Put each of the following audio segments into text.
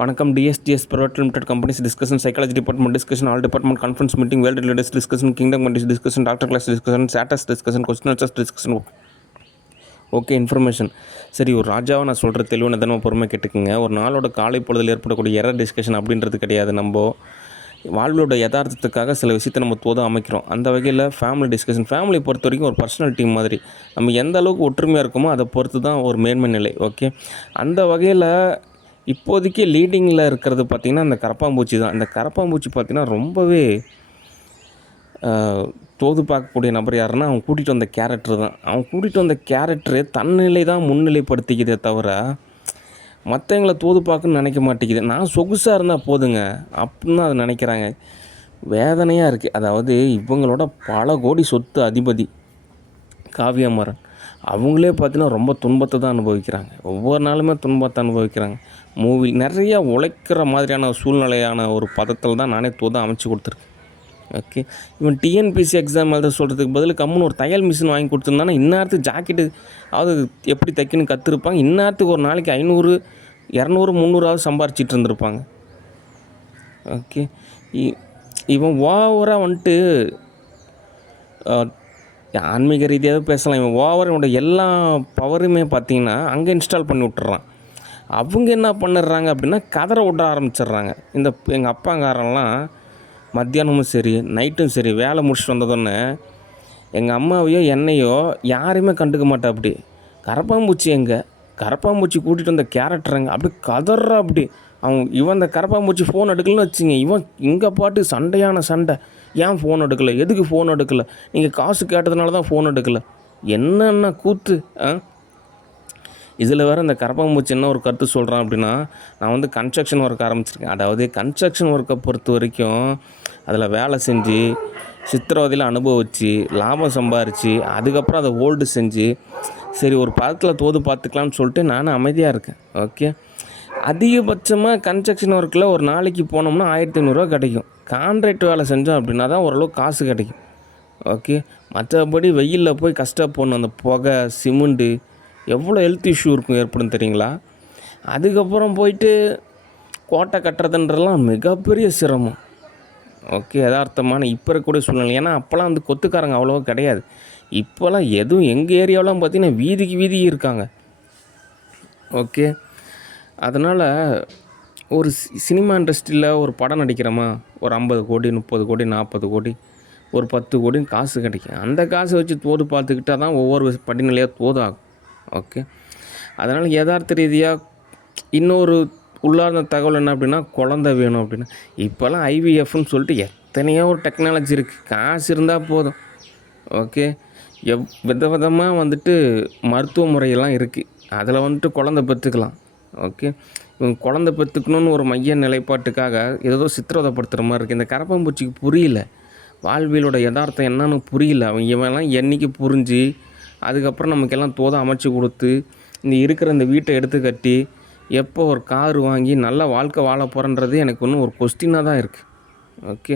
வணக்கம். TSTS private limited companies discussion, psychology department discussion, all department conference meeting, world leaders discussion, kingdom countries discussion, doctor class discussion, status discussion, question answers discussion. Okay, information. சரி, ஒரு ராஜாவை நான் சொல்கிற தெளிவான தினமும் பொறுமை கேட்டுக்குங்க. ஒரு நாளோட காலை பொழுதில் ஏற்படக்கூடிய எரர் டிஸ்கஷன் அப்படின்றது கிடையாது. நம்ம வாழ்வோட யதார்த்தத்துக்காக சில விஷயத்தை நம்ம தோதாக அமைக்கிறோம். அந்த வகையில் ஃபேமிலி டிஸ்கஷன், ஃபேமிலியை பொறுத்த வரைக்கும் ஒரு பர்சனல் டீம் மாதிரி. நம்ம எந்த அளவுக்கு ஒற்றுமையாக இருக்கோமோ அதை பொறுத்து தான் ஒரு மேன்மை நிலை. ஓகே, அந்த வகையில் இப்போதைக்கு லீடிங்கில் இருக்கிறது பார்த்திங்கன்னா அந்த கரப்பாம்பூச்சி தான். இந்த கரப்பாம்பூச்சி பார்த்திங்கன்னா ரொம்பவே தோது பார்க்கக்கூடிய நபர் யாருன்னா அவன் கூட்டிகிட்டு வந்த கேரக்டர் தான். அவன் கூட்டிகிட்டு வந்த கேரக்டரு தன்னிலை தான் முன்னிலைப்படுத்திக்கிறதே தவிர மற்றவங்கள தோது பார்க்கணுன்னு நினைக்க மாட்டேங்குது. நான் சொகுசாக இருந்தால் போதுங்க அப்படின்னு அதை நினைக்கிறாங்க. வேதனையாக இருக்குது. அதாவது இவங்களோட பல கோடி சொத்து அதிபதி காவியமாறன் அவங்களே பார்த்தீங்கன்னா ரொம்ப துன்பத்தை தான் அனுபவிக்கிறாங்க. ஒவ்வொரு நாளுமே துன்பத்தை அனுபவிக்கிறாங்க. மூவி நிறையா உழைக்கிற மாதிரியான சூழ்நிலையான ஒரு பதத்தில் தான் நானே தோதாக அமைச்சு கொடுத்துருக்கேன். ஓகே, இவன் டிஎன்பிசி எக்ஸாம் எழுத சொல்கிறதுக்கு பதில் கம்முன்னு ஒரு தையல் மிஷின் வாங்கி கொடுத்துருந்தானா இந்நேரத்துக்கு ஜாக்கெட்டு அதாவது எப்படி தைக்கணும்னு கற்றுருப்பாங்க. இந்நேரத்துக்கு ஒரு நாளைக்கு 500, 200, 300 சம்பாரிச்சிட்டு இருந்திருப்பாங்க. ஓகே, இவன் ஓவராக வந்துட்டு ஆன்மீக ரீதியாக பேசலாம். இவன் ஓவரோட எல்லா பவருமே பார்த்திங்கன்னா அங்கே இன்ஸ்டால் பண்ணி விட்டுறான். அவங்க என்ன பண்ணிடுறாங்க அப்படின்னா கதற விட ஆரம்பிச்சிடுறாங்க. இந்த எங்கள் அப்பாங்காரெல்லாம் மத்தியானமும் சரி நைட்டும் சரி வேலை முடிச்சுட்டு வந்ததோடனே எங்கள் அம்மாவையோ என்னையோ யாரையுமே கண்டுக்க மாட்டா. அப்படி கரப்பாம்பூச்சி கூட்டிகிட்டு வந்த கேரக்டருங்க அப்படி கதற. அப்படி இவன் இந்த கரப்பாம்பூச்சி ஃபோன் எடுக்கலன்னு வச்சுங்க, இவன் இங்கே பாட்டு சண்டையான சண்டை. ஏன் ஃபோன் எடுக்கலை, எதுக்கு ஃபோன் எடுக்கலை, நீங்கள் காசு கேட்டதுனால தான் ஃபோன் எடுக்கலை, என்னென்ன கூத்து. இதில் வேறு இந்த கரப்பாம்பூச்சி என்ன ஒரு கருத்து சொல்கிறான் அப்படின்னா, நான் கன்ஸ்ட்ரக்ஷன் ஒர்க் ஆரம்பிச்சிருக்கேன். அதாவது கன்ஸ்ட்ரக்ஷன் ஒர்க்கை பொறுத்த வரைக்கும் அதில் வேலை செஞ்சு சித்திரவதையில் அனுபவித்து லாபம் சம்பாரித்து அதுக்கப்புறம் அதை ஹோல்டு செஞ்சு சரி ஒரு பதத்தில் தோது பார்த்துக்கலான்னு சொல்லிட்டு நானும் அமைதியாக இருக்கேன். ஓகே, அதிகபட்சமாக கன்ஸ்ட்ரக்ஷன் ஒர்க்கில் ஒரு நாளைக்கு போனோம்னா 1500 கிடைக்கும். கான்ட்ராக்ட் வேலை செஞ்சோம் அப்படின்னா தான் ஓரளவுக்கு காசு கிடைக்கும். ஓகே, மற்றபடி வெயிலில் போய் கஷ்டப்படணும். அந்த புகை சிமெண்ட்டு எவ்வளோ ஹெல்த் இஷ்யூ இருக்கும் ஏற்படும் தெரியுங்களா. அதுக்கப்புறம் போயிட்டு கோட்டை கட்டுறதுன்றலாம் மிகப்பெரிய சிரமம். ஓகே, யதார்த்தமான இப்போ இருக்கக்கூடிய சூழ்நிலை. ஏன்னா அப்போல்லாம் கொத்துக்காரங்க அவ்வளோவா கிடையாது. இப்போல்லாம் எதுவும் எங்கள் ஏரியாவெலாம் பார்த்திங்கன்னா வீதிக்கு வீதி இருக்காங்க. ஓகே, அதனால் ஒரு சினிமா இண்டஸ்ட்ரியில் ஒரு படம் நடிக்கிறோமா, ஒரு 50 கோடி 30 கோடி 40 கோடி ஒரு 10 கோடின்னு காசு கிடைக்கும். அந்த காசை வச்சு தோது பார்த்துக்கிட்டால் தான் ஒவ்வொரு படிநிலையாக தோதாகும். ஓகே, அதனால் யதார்த்த ரீதியாக இன்னொரு உள்ளார்ந்த தகவல் என்ன அப்படின்னா குழந்தை வேணும் அப்படின்னா இப்போல்லாம் ஐவிஎஃப்னு சொல்லிட்டு எத்தனையோ ஒரு டெக்னாலஜி இருக்குது. காசு இருந்தால் போதும். ஓகே, விதவிதமாக மருத்துவ முறையெல்லாம் இருக்குது. அதில் குழந்தை பெற்றுக்கலாம். ஓகே, இவங்க குழந்தை பெற்றுக்கணுன்னு ஒரு மைய நிலைப்பாட்டுக்காக ஏதோ சித்திரவதைப்படுத்துகிற மாதிரி இருக்குது. இந்த கரப்பாம்பூச்சிக்கு புரியல, வாழ்வியலோட யதார்த்தம் என்னன்னு புரியல. இவெல்லாம் என்றைக்கு புரிஞ்சு அதுக்கப்புறம் நமக்கெல்லாம் தோதை அமைச்சு கொடுத்து இந்த வீட்டை எடுத்து கட்டி எப்போ ஒரு கார் வாங்கி நல்ல வாழ்க்கை வாழ போகிறன்றது எனக்கு ஒன்றும் ஒரு கொஸ்டினாக தான் இருக்குது. ஓகே,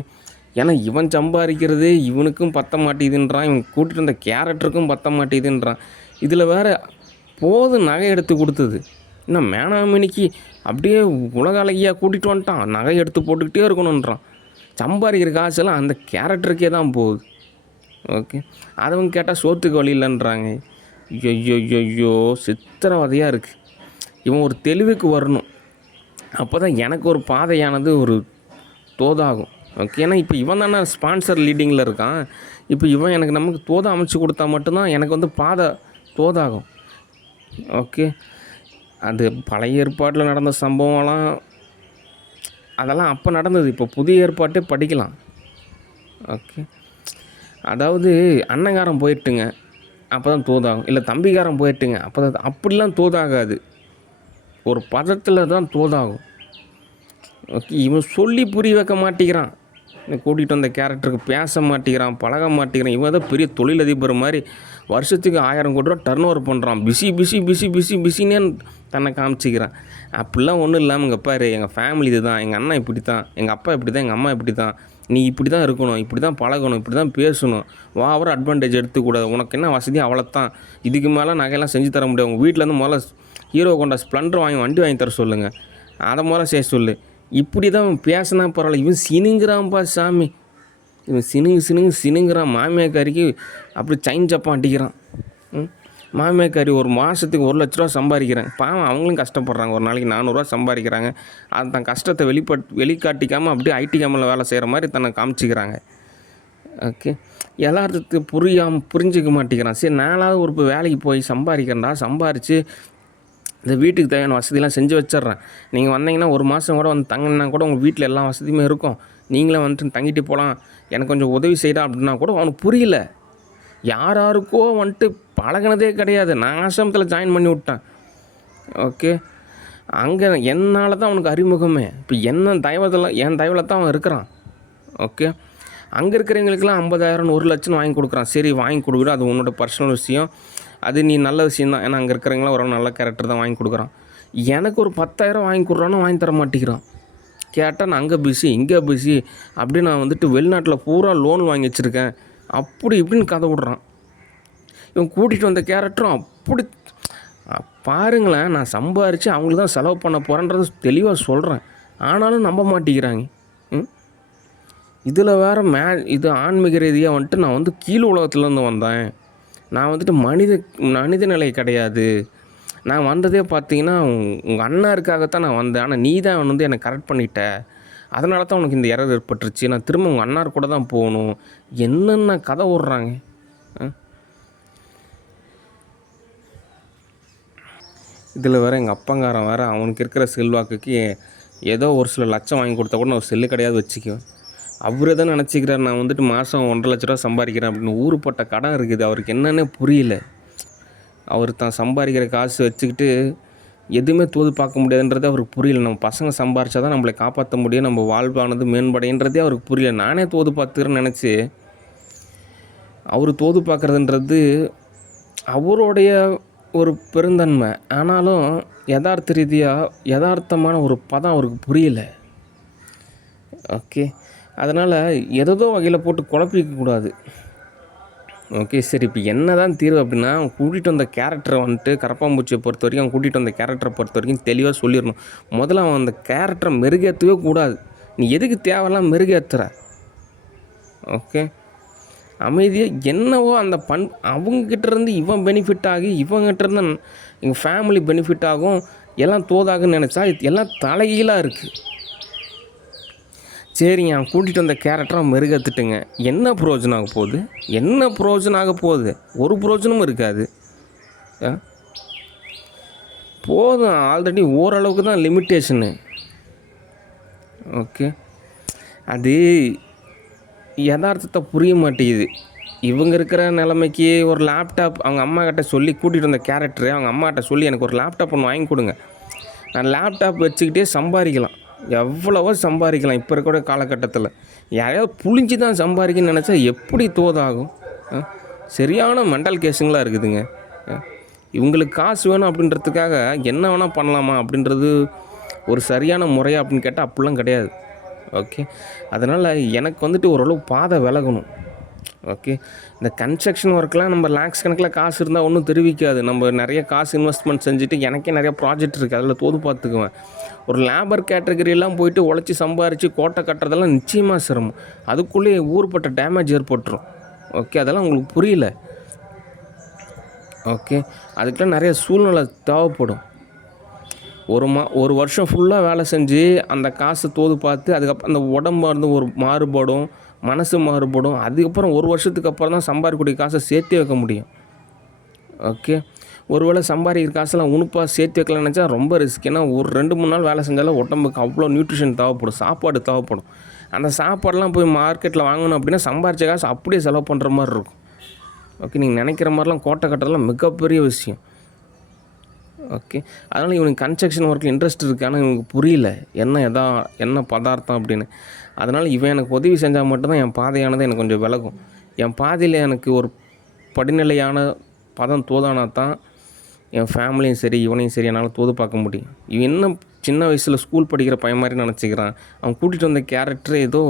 ஏன்னா இவன் சம்பாதிக்கிறது இவனுக்கும் பற்ற மாட்டேதுன்றான், இவன் கூட்டிகிட்டு வந்த கேரக்டருக்கும் பற்ற மாட்டேதுன்றான். இதில் வேறு போதும் நகை எடுத்து கொடுத்தது. இன்னும் மேனாமணிக்கு அப்படியே உலக அழகியாக கூட்டிகிட்டு வந்துட்டான், நகை எடுத்து போட்டுக்கிட்டே இருக்கணுன்றான். சம்பாதிக்கிற காசெல்லாம் அந்த கேரக்டருக்கே தான் போகுது. ஓகே, அதவங்க கேட்டால் சோத்துக்கு வழி இல்லைன்றாங்க. ஐயோ சித்திரவதையாக இருக்குது. இவன் ஒரு தெளிவுக்கு வரணும். அப்போ தான் எனக்கு ஒரு பாதையானது ஒரு தோதாகும். ஓகே, ஏன்னா இப்போ இவன் தானே ஸ்பான்சர் லீடிங்கில் இருக்கான். இப்போ இவன் நமக்கு தோதை அமைச்சு கொடுத்தா மட்டும்தான் எனக்கு பாதை தோதாகும். ஓகே, அது பழைய ஏற்பாட்டில் நடந்த சம்பவம்லாம் அதெல்லாம் அப்போ நடந்தது. இப்போ புதிய ஏற்பாட்டே படிக்கலாம். ஓகே, அதாவது அண்ணங்காரம் போயிட்டுங்க அப்போ தான் தோதாகும், இல்லை தம்பிக்காரன் போயிட்டுங்க அப்போ தான். அப்படிலாம் தோதாகாது, ஒரு பதத்தில் தான் தோதாகும். ஓகே, இவன் சொல்லி புரிய வைக்க மாட்டேங்கிறான். கூட்டிகிட்டு வந்த கேரக்டருக்கு பேச மாட்டேங்கிறான், பழக மாட்டேங்கிறான். இவன் தான் பெரிய தொழிலதிபர் மாதிரி வருஷத்துக்கு 1000 கோடி ரூபா டர்ன் ஓவர் பண்ணுறான். பிஸின்னே தன்னை காமிச்சிக்கிறான். அப்படிலாம் ஒன்றும் இல்லாமல் இங்கே பாரு, எங்கள் ஃபேமிலி இது தான், எங்கள் அண்ணன் இப்படி தான், எங்கள் அப்பா இப்படி தான், எங்கள் அம்மா இப்படி தான், நீ இப்படி தான் இருக்கணும், இப்படி தான் பழகணும், இப்படி தான் பேசணும், ஓவர அட்வான்டேஜ் எடுத்துக்கூடாது, உனக்கு என்ன வசதி அவ்வளோத்தான், இதுக்கு மேலே நகையெல்லாம் செஞ்சு தர முடியாது. உங்கள் வீட்டிலேருந்து முதல்ல ஹீரோ கொண்ட ஸ்ப்ளெண்டர் வண்டி வாங்கி தர சொல்லுங்கள். அதை முதல்ல செய்ய சொல்லு. இப்படி தான் அவன் பேசினா பரவாயில்ல, இவன் சினுங்கிறான்ப்பா சாமி. இவன் சினுங்கிறான். மாமியாக்காரிக்கு அப்படி சைன் சப்பம் அடிக்கிறான். மாமியாக்காரி ஒரு மாதத்துக்கு 1,00,000 சம்பாதிக்கிறாங்க. பாவம் அவங்களும் கஷ்டப்படுறாங்க. ஒரு நாளைக்கு 400 சம்பாதிக்கிறாங்க. அது தன் கஷ்டத்தை வெளிக்காட்டிக்காமல் அப்படியே ஐடி கம்பெனியில் வேலை செய்கிற மாதிரி தன்னை காமிச்சிக்கிறாங்க. ஓகே, எல்லாத்துக்கு புரிஞ்சிக்க மாட்டேங்கிறான். சரி, நானாவது ஒரு வேலைக்கு போய் சம்பாதிக்கிறேன்டா, சம்பாரித்து இந்த வீட்டுக்கு தேவையான வசதியெலாம் செஞ்சு வச்சிட்றேன். நீங்கள் வந்தீங்கன்னா ஒரு மாதம் கூட வந்து தங்கினா கூட உங்கள் வீட்டில் எல்லா வசதியுமே இருக்கும். நீங்களே வந்துட்டு தங்கிட்டு போகலாம், எனக்கு கொஞ்சம் உதவி செய்யலாம் அப்படின்னா கூட அவனுக்கு புரியல. யாருக்கோ வந்துட்டு பழகினதே கிடையாது. நான் ஆசிரமத்தில் ஜாயின் பண்ணி விட்டேன். ஓகே, அங்கே என்னால் தான் அவனுக்கு அறிமுகமே. இப்போ என் தயவில் தான் அவன் இருக்கிறான். ஓகே, அங்கே இருக்கிறவங்களுக்கெல்லாம் 50,000 1,00,000 வாங்கி கொடுக்குறான். சரி, வாங்கி கொடுக்குற, அது உன்னோட பர்சனல் விஷயம், அது நீ நல்ல விஷயம் தான். ஏன்னா அங்கே இருக்கிறவங்களாம் ஒரு நல்ல கேரக்டர் தான் வாங்கி கொடுக்குறான். எனக்கு ஒரு 10,000 வாங்கி கொடுறான்னு வாங்கி தர மாட்டேங்கிறான். கேட்டால் நான் அங்கே பிஸி, இங்கே பிஸி, அப்படி நான் வந்துட்டு வெளிநாட்டில் பூரா லோன் வாங்கி வச்சுருக்கேன், அப்படி இப்படின்னு கதை விட்றான். இவன் கூட்டிகிட்டு வந்த கேரக்டரும் அப்படி பாருங்களேன். நான் சம்பாரித்து அவங்களுக்கு தான் செலவு பண்ண போகிறேன்றது தெளிவாக சொல்கிறேன். ஆனாலும் நம்ப மாட்டேங்கிறாங்க. இதில் வேறு இது ஆன்மீக ரீதியாக வந்துட்டு நான் வந்து கீழ் உலகத்துலேருந்து வந்தேன், நான் வந்துட்டு மனித நிலை கிடையாது, நான் வந்ததே பார்த்தீங்கன்னா உங்கள் அண்ணாருக்காகத்தான் நான் வந்தேன், ஆனால் நீ தான் வந்து என்னை கரெக்ட் பண்ணிட்ட, அதனால தான் உனக்கு இந்த எரர் ஏற்பட்டுருச்சு, நான் திரும்ப உங்கள் அண்ணார் கூட தான் போகணும், என்னென்ன கதை விட்றாங்க. இதில் வேறு எங்கள் அப்பங்காரன் வேறு அவனுக்கு இருக்கிற செல்வாக்குக்கு ஏதோ ஒரு சில லட்சம் வாங்கி கொடுத்தா கூட நான் ஒரு செல்லு கிடையாது வச்சுக்குவேன். அவரே தான் நினச்சிக்கிறார் நான் வந்துட்டு மாதம் 1,50,000 சம்பாதிக்கிறேன் அப்படின்னு. ஊருப்பட்ட கடன் இருக்குது, அவருக்கு என்னென்னே புரியல. அவர் தான் சம்பாதிக்கிற காசு வச்சுக்கிட்டு எதுவுமே தோது பார்க்க முடியாதுன்றதே அவருக்கு புரியல. நம்ம பசங்க சம்பாரிச்சா தான் நம்மளை காப்பாற்ற முடியும், நம்ம வாழ்வானது மேம்படைன்றதே அவருக்கு புரியல. நானே தோது பார்த்துக்கிறேன்னு நினச்சி அவர் தோது பார்க்குறதுன்றது அவருடைய ஒரு பெருந்தன்மை. ஆனாலும் யதார்த்த ரீதியாக யதார்த்தமான ஒரு பதம் அவருக்கு புரியல. ஓகே, அதனால் ஏதோ வகையில் போட்டு குழப்பிக்கக்கூடாது. ஓகே, சரி, இப்போ என்ன தான் தீர்வு அப்படின்னா, அவன் கூட்டிகிட்டு வந்த கேரக்டரை வந்துட்டு கரப்பாம்பூச்சியை பொறுத்த வரைக்கும், அவன் கூட்டிகிட்டு வந்த கேரக்டரை பொறுத்த வரைக்கும் தெளிவாக சொல்லிடணும். முதல்ல அவன் அந்த கேரக்டரை மெருகேற்றவே கூடாது. நீ எதுக்கு தேவையெல்லாம் மெருகேற்றுற? ஓகே, அமைதியாக என்னவோ அந்த அவங்ககிட்டேருந்து இவன் பெனிஃபிட் ஆகி, இவங்ககிட்டேருந்து எங்கள் ஃபேமிலி பெனிஃபிட் ஆகும், எல்லாம் தோதாகுன்னு நினச்சா எல்லாம் தலைகீழாக இருக்குது. சரிங்க, அவன் கூட்டிகிட்டு வந்த கேரக்டரை மெருகேற்றுட்டுங்க, என்ன பிரயோஜனம் ஆக போகுது? என்ன பிரயோஜனம் ஆக போகுது? ஒரு பிரயோஜனமும் இருக்காது. போதும், ஆல்ரெடி ஓரளவுக்கு தான் லிமிட்டேஷனு. ஓகே, அது யதார்த்தத்தை புரிய மாட்டேங்குது. இவங்க இருக்கிற நிலைமைக்கு ஒரு லேப்டாப் அவங்க அம்மா கிட்ட சொல்லி கூட்டிகிட்டு வந்த கேரக்டரு அவங்க அம்மா கிட்ட சொல்லி எனக்கு ஒரு லேப்டாப் ஒன்று வாங்கி கொடுங்க, நான் லேப்டாப் வச்சுக்கிட்டே சம்பாதிக்கலாம், எவ்வளவோ சம்பாதிக்கலாம். இப்போ இருக்கிற காலகட்டத்தில் யாரையாவது புளிஞ்சு தான் சம்பாதிக்கணும்னு நினச்சா எப்படி தோதாகும்? சரியான மெண்டல் கேஸுங்களாக இருக்குதுங்க. இவங்களுக்கு காசு வேணும் அப்படின்றதுக்காக என்ன வேணால் பண்ணலாமா அப்படின்றது ஒரு சரியான முறையா அப்படின்னு கேட்டால் அப்படிலாம் கிடையாது. ஓகே, அதனால் எனக்கு வந்துட்டு ஓரளவு பாதை விலகணும். ஓகே, இந்த கன்ஸ்ட்ரக்ஷன் ஒர்க்கெலாம் நம்ம லேக்ஸ் கணக்கில் காசு இருந்தால் ஒன்றும் தெரிவிக்காது. நம்ம நிறைய காசு இன்வெஸ்ட்மெண்ட் செஞ்சுட்டு எனக்கே நிறைய ப்ராஜெக்ட் இருக்குது, அதில் தோது பார்த்துக்குவேன். ஒரு லேபர் கேட்டகரியெல்லாம் போயிட்டு உழைச்சி சம்பாரித்து கோட்டை கட்டுறதெல்லாம் நிச்சயமாக சிரமம். அதுக்குள்ளேயே ஊர்பட்ட டேமேஜ் ஏற்பட்டுரும். ஓகே, அதெல்லாம் உங்களுக்கு புரியல. ஓகே, அதுக்கெலாம் நிறைய சூழ்நிலை தேவைப்படும். ஒரு வருஷம் ஃபுல்லாக வேலை செஞ்சு அந்த காசை தோது பார்த்து அதுக்கப்புறம் அந்த உடம்பு வந்து ஒரு மாறுபடும், மனசு மாறுபடும். அதுக்கப்புறம் ஒரு வருஷத்துக்கு அப்புறம் தான் சம்பாதிக்கக்கூடிய காசை சேர்த்து வைக்க முடியும். ஓகே, ஒருவேளை சம்பாதிக்கிற காசெல்லாம் உணுப்பாக சேர்த்து வைக்கலாம்னு நினச்சா ரொம்ப ரிஸ்க். ஏன்னா ஒரு 2-3 நாள் வேலை செஞ்சாலும் உடம்புக்கு அவ்வளோ நியூட்ரிஷன் தேவைப்படும், சாப்பாடு தேவைப்படும். அந்த சாப்பாடெலாம் போய் மார்க்கெட்டில் வாங்கணும் அப்படின்னா சம்பாரித்த காசு அப்படியே செலவு பண்ணுற மாதிரி இருக்கும். ஓகே, நீங்கள் நினைக்கிற மாதிரிலாம் கோட்டை கட்டுறதுலாம் மிகப்பெரிய விஷயம். ஓகே, அதனால் இவனுக்கு கன்ஸ்ட்ரக்ஷன் ஒர்க்கில் இன்ட்ரெஸ்ட் இருக்குது, ஆனால் இவனுக்கு புரியல என்ன பதார்த்தம் அப்படின்னு. அதனால் இவன் எனக்கு உதவி செஞ்சால் மட்டும்தான் என் பாதையானது எனக்கு கொஞ்சம் விலகும். என் பாதையில் எனக்கு ஒரு படிநிலையான பதம் தோதானா தான் என் ஃபேமிலியும் சரி இவனையும் சரி என்னால் தோது பார்க்க முடியும். இவன் இன்னும் சின்ன வயசில் ஸ்கூல் படிக்கிற பையன் மாதிரி நினச்சிக்கிறான். அவன் கூட்டிகிட்டு வந்த கேரக்டர் ஏதோ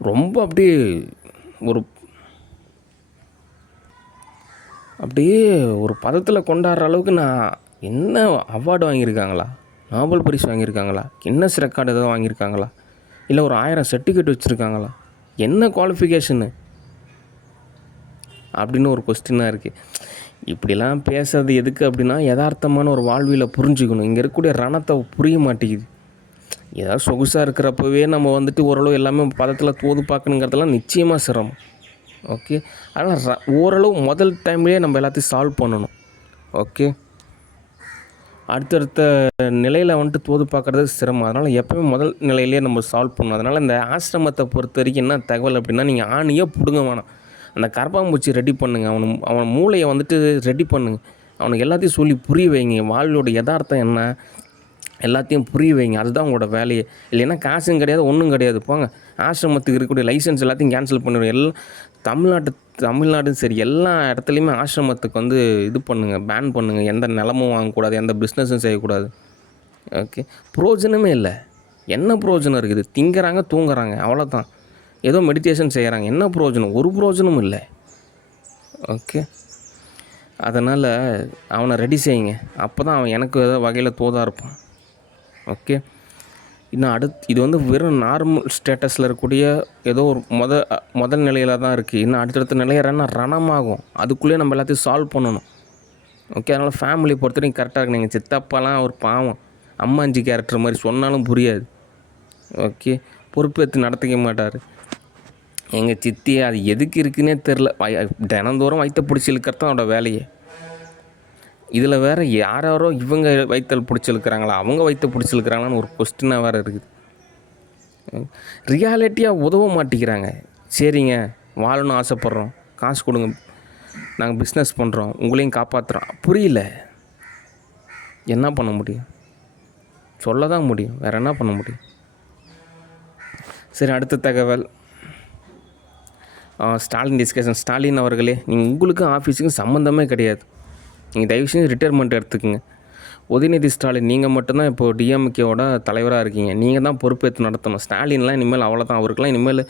ரொம்ப அப்படியே ஒரு பதத்தில் கொண்டாடுற அளவுக்கு நான் என்ன அவார்டு வாங்கியிருக்காங்களா? நோபல் பரிசு வாங்கியிருக்காங்களா, கின்னஸ் ரெக்கார்டு ஏதோ வாங்கியிருக்காங்களா, இல்லை ஒரு 1000 சர்டிஃபிகேட் வச்சுருக்காங்களா, என்ன குவாலிஃபிகேஷனு அப்படின்னு ஒரு கொஸ்டினாக இருக்குது. இப்படிலாம் பேசுறது எதுக்கு அப்படின்னா, யதார்த்தமான ஒரு வாழ்வியலை புரிஞ்சுக்கணும். இங்கே இருக்கக்கூடிய ரணத்தை புரிய மாட்டேங்குது. ஏதாவது சொகுசாக இருக்கிறப்பவே நம்ம வந்துட்டு ஓரளவு எல்லாமே பதத்தில் தோது பார்க்கணுங்கிறதெல்லாம் நிச்சயமாக சிரமம். ஓகே, அதனால் ஓரளவு முதல் டைம்லேயே நம்ம எல்லாத்தையும் சால்வ் பண்ணணும். ஓகே, அடுத்தடுத்த நிலையில் வந்துட்டு தோது பார்க்குறது சிரமம். அதனால் எப்போயுமே முதல் நிலையிலேயே நம்ம சால்வ் பண்ணணும். அதனால் இந்த ஆசிரமத்தை பொறுத்த வரைக்கும் என்ன தகவல் அப்படின்னா, நீங்கள் ஆணியே பிடுங்க வேணாம், அந்த கரப்பாம்பூச்சி ரெடி பண்ணுங்கள். அவன் மூளையை வந்துட்டு ரெடி பண்ணுங்க. அவனுக்கு எல்லாத்தையும் சொல்லி புரிய வைங்க. வாழ்வோட யதார்த்தம் என்ன எல்லாத்தையும் புரிய வைங்க. அதுதான் உங்களோட வேலையே. இல்லைன்னா காசும் கிடையாது, ஒன்றும் கிடையாது. போங்க, ஆசிரமத்துக்கு இருக்கக்கூடிய லைசன்ஸ் எல்லாத்தையும் கேன்சல் பண்ணிடுவோம். எல்லாம் தமிழ்நாடும் சரி, எல்லா இடத்துலையுமே ஆசிரமத்துக்கு வந்து இது பண்ணுங்கள், பேன் பண்ணுங்கள். எந்த நிலமும் வாங்கக்கூடாது, எந்த பிஸ்னஸும் செய்யக்கூடாது. ஓகே, புரோஜனமே இல்லை. என்ன புரோஜனம் இருக்குது? திங்கிறாங்க, தூங்குறாங்க, அவ்வளோதான். ஏதோ மெடிடேஷன் செய்கிறாங்க, என்ன புரோஜனம்? ஒரு புரோஜனமும் இல்லை. ஓகே, அதனால் அவனை ரெடி செய்யுங்க. அப்போ தான் அவன் எனக்கு ஏதோ வகையில் தோதாக இருப்பான். ஓகே, இன்னும் இது வந்து வெறும் நார்மல் ஸ்டேட்டஸில் இருக்கக்கூடிய ஏதோ ஒரு முதல் நிலையில் தான் இருக்குது. இன்னும் அடுத்தடுத்த நிலையிறன்னா ரணமாகும். அதுக்குள்ளேயே நம்ம எல்லாத்தையும் சால்வ் பண்ணணும். ஓகே, அதனால் ஃபேமிலி பொறுத்த வரைக்கும் கரெக்டாக இருக்கு. நீங்கள் சித்தப்பாலாம் ஒரு பாவம், அம்மாஞ்சி கேரக்டர் மாதிரி சொன்னாலும் புரியாது. ஓகே, பொறுப்பேற்று நடத்திக்க மாட்டார். எங்கள் சித்தி அது எதுக்கு இருக்குன்னே தெரில, தினந்தோறும் வயிற்ற பிடிச்சி இழுக்கிறது தான் அவனோட வேலையே. இதில் வேறு யாரோ இவங்க வயிற்றல் பிடிச்சிருக்கிறாங்களா, அவங்க வயிற்ற பிடிச்சிருக்கிறாங்களான்னு ஒரு கொஸ்டினாக வேறு இருக்குது. ரியாலிட்டியாக உதவ மாட்டேங்கிறாங்க. சரிங்க, வாழணும்னு ஆசைப்பட்றோம், காசு கொடுங்க, நாங்கள் பிஸ்னஸ் பண்ணுறோம், உங்களையும் காப்பாற்றுறோம். புரியல, என்ன பண்ண முடியும்? சொல்ல தான் முடியும், வேறு என்ன பண்ண முடியும்? சரி, அடுத்த தகவல். ஸ்டாலின் டிஸ்கஷன். ஸ்டாலின் அவர்களே, நீங்கள் உங்களுக்கும் ஆஃபீஸுக்கும் சம்மந்தமே கிடையாது. நீங்கள் தயவு செஞ்சு ரிட்டையர்மெண்ட் எடுத்துக்கோங்க. உதயநிதி ஸ்டாலின் நீங்கள் மட்டும்தான் இப்போது டிஎம்கேவோட தலைவராக இருக்கீங்க. நீங்கள் தான் பொறுப்பேற்று நடத்தணும். ஸ்டாலின்லாம் இனிமேல் அவ்வளோதான். அவருக்கெல்லாம் இனிமேல்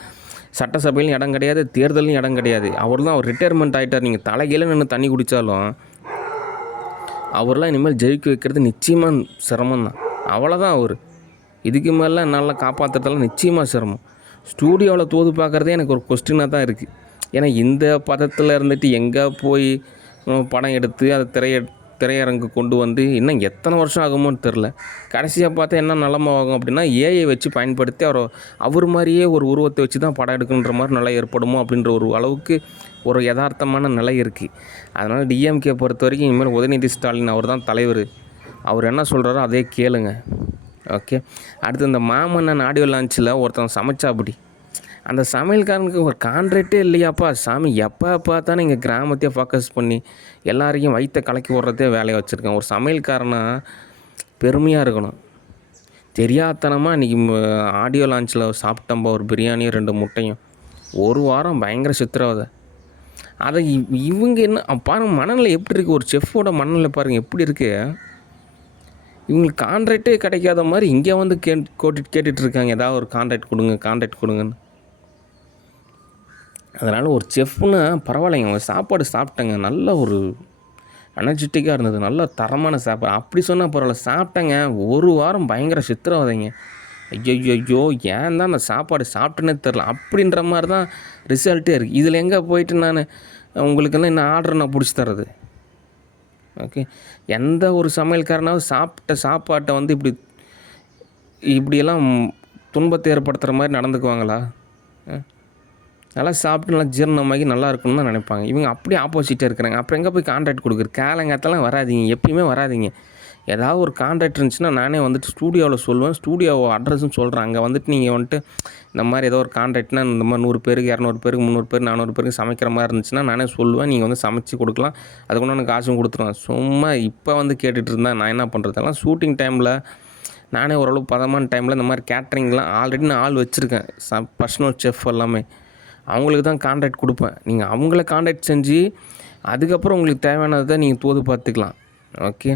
சட்டசபையிலும் இடம் கிடையாது, தேர்தலையும் இடம் கிடையாது. அவர் தான் அவர் ரிட்டையர்மெண்ட் ஆகிட்டார். நீங்கள் தலைகீழ நின்று தண்ணி குடித்தாலும் அவர்லாம் இனிமேல் ஜெயிக்க வைக்கிறது நிச்சயமாக சிரமம் தான். அவ்வளோதான் அவர். இதுக்கு மேலே நல்லா காப்பாற்றுறதெல்லாம் நிச்சயமாக சிரமம். ஸ்டூடியோவில் தோது பார்க்குறதே எனக்கு ஒரு கொஸ்டினாக தான் இருக்குது. ஏன்னா இந்த பதத்தில் இருந்துட்டு எங்கே போய் படம் எடுத்து அதை திரையரங்கு கொண்டு வந்து இன்னும் எத்தனை வருஷம் ஆகுமோன்னு தெரில. கடைசியாக பார்த்தா என்ன நிலமை ஆகும் அப்படின்னா, ஏஐ வச்சு பயன்படுத்தி அவர் மாதிரியே ஒரு உருவத்தை வச்சு தான் படம் எடுக்குன்ற மாதிரி நிலை ஏற்படுமோ அப்படின்ற ஒரு அளவுக்கு ஒரு யதார்த்தமான நிலை இருக்குது. அதனால் டிஎம்கே பொறுத்த வரைக்கும் இனிமேல் உதயநிதி ஸ்டாலின் அவர் தான் தலைவர். அவர் என்ன சொல்கிறாரோ அதே கேளுங்க. ஓகே, அடுத்து இந்த மாமன்னன் ஆடியோ லான்ச்சில் ஒருத்தன் சமைச்சாப்படி, அந்த சமையல்காரனுக்கு ஒரு கான்ட்ராக்டே இல்லையாப்பா சாமி. எப்போ பார்த்தானே இங்கே கிராமத்தையே ஃபோக்கஸ் பண்ணி எல்லாரையும் வயிற்ற கலக்கி விட்றதே வேலையை வச்சுருக்கேன். ஒரு சமையல்காரனா பெருமையாக இருக்கணும். தெரியாதனமாக இன்றைக்கி ஆடியோ லான்ச்சில் சாப்பிட்டோம்பா ஒரு பிரியாணியும் 2 முட்டையும். ஒரு வாரம் பயங்கர சித்திரவதை. அதை இவங்க என்ன பாருங்கள், மனநிலை எப்படி இருக்குது? ஒரு செஃப்போட மனநிலை பாருங்கள் எப்படி இருக்குது. இவங்களுக்கு கான்ட்ராக்டே கிடைக்காத மாதிரி இங்கே வந்து கேட்டுட்ருக்காங்க, ஏதாவது ஒரு கான்ட்ராக்ட் கொடுங்கன்னு. அதனால் ஒரு செஃப்னா பரவாயில்லைங்க, அவங்க சாப்பாடு சாப்பிட்டேங்க, நல்ல ஒரு எனர்ஜெட்டிக்காக இருந்தது, நல்ல தரமான சாப்பாடு அப்படி சொன்னால் பரவாயில்ல. சாப்பிட்டேங்க, ஒரு வாரம் பயங்கர சித்திரவதைங்க. ஐயோ ஏன் தான் அந்த சாப்பாடு சாப்பிட்டேன்னே தெரில அப்படின்ற மாதிரி தான் ரிசல்ட்டே இருக்குது. இதில் எங்கே போயிட்டு நான் உங்களுக்கெல்லாம் என்ன ஆர்டர் நான் பிடிச்சி தர்றது? ஓகே, எந்த ஒரு சமையல்காரனாவது சாப்பிட்ட சாப்பாட்டை வந்து இப்படியெல்லாம் துன்பத்தை ஏற்படுத்துகிற மாதிரி நடந்துக்குவாங்களா? நல்லா சாப்பிட்டு நல்லா ஜீரணமாகி நல்லா இருக்கணும்னு தான் நினைப்பாங்க. இவங்க அப்படியே ஆப்போசிட்டாக இருக்கிறாங்க. அப்புறம் எங்கே போய் கான்ட்ராக்ட் கொடுக்குறது? காலங்காத்தெல்லாம் வராதிங்க, எப்பயுமே வராதிங்க. ஏதாவது ஒரு கான்ட்ராக்ட் இருந்துச்சுன்னா நானே வந்துட்டு ஸ்டூடியோவில் சொல்லுவேன், ஸ்டூடியோ அட்ரஸும் சொல்கிறேன். அங்கே வந்துட்டு நீங்கள் வந்துட்டு இந்த மாதிரி ஏதோ ஒரு கான்ட்ராக்ட்னா இந்த மாதிரி 100 பேருக்கு 200 பேருக்கு 300 பேருக்கு 400 பேருக்கு சமைக்கிற மாதிரி இருந்துச்சுன்னா நானே சொல்லுவேன். நீங்கள் வந்து சமைச்சு கொடுக்கலாம், அதுக்கு நான் காசும் கொடுத்துருவேன். சும்மா இப்போ வந்து கேட்டுட்டு இருந்தால் நான் என்ன பண்ணுறது? எல்லாம் ஷூட்டிங் டைமில் நானே ஓரளவு பதமான டைமில் இந்த மாதிரி கேட்ரிங்லாம் ஆல்ரெடி நான் ஆள் வச்சுருக்கேன், பர்சனல் செஃப் எல்லாமே. அவங்களுக்கு தான் கான்ட்ராக்ட் கொடுப்பேன். நீங்கள் அவங்கள கான்ட்ராக்ட் செஞ்சு அதுக்கப்புறம் உங்களுக்கு தேவையானதை நீங்கள் தோது பார்த்துக்கலாம். ஓகே,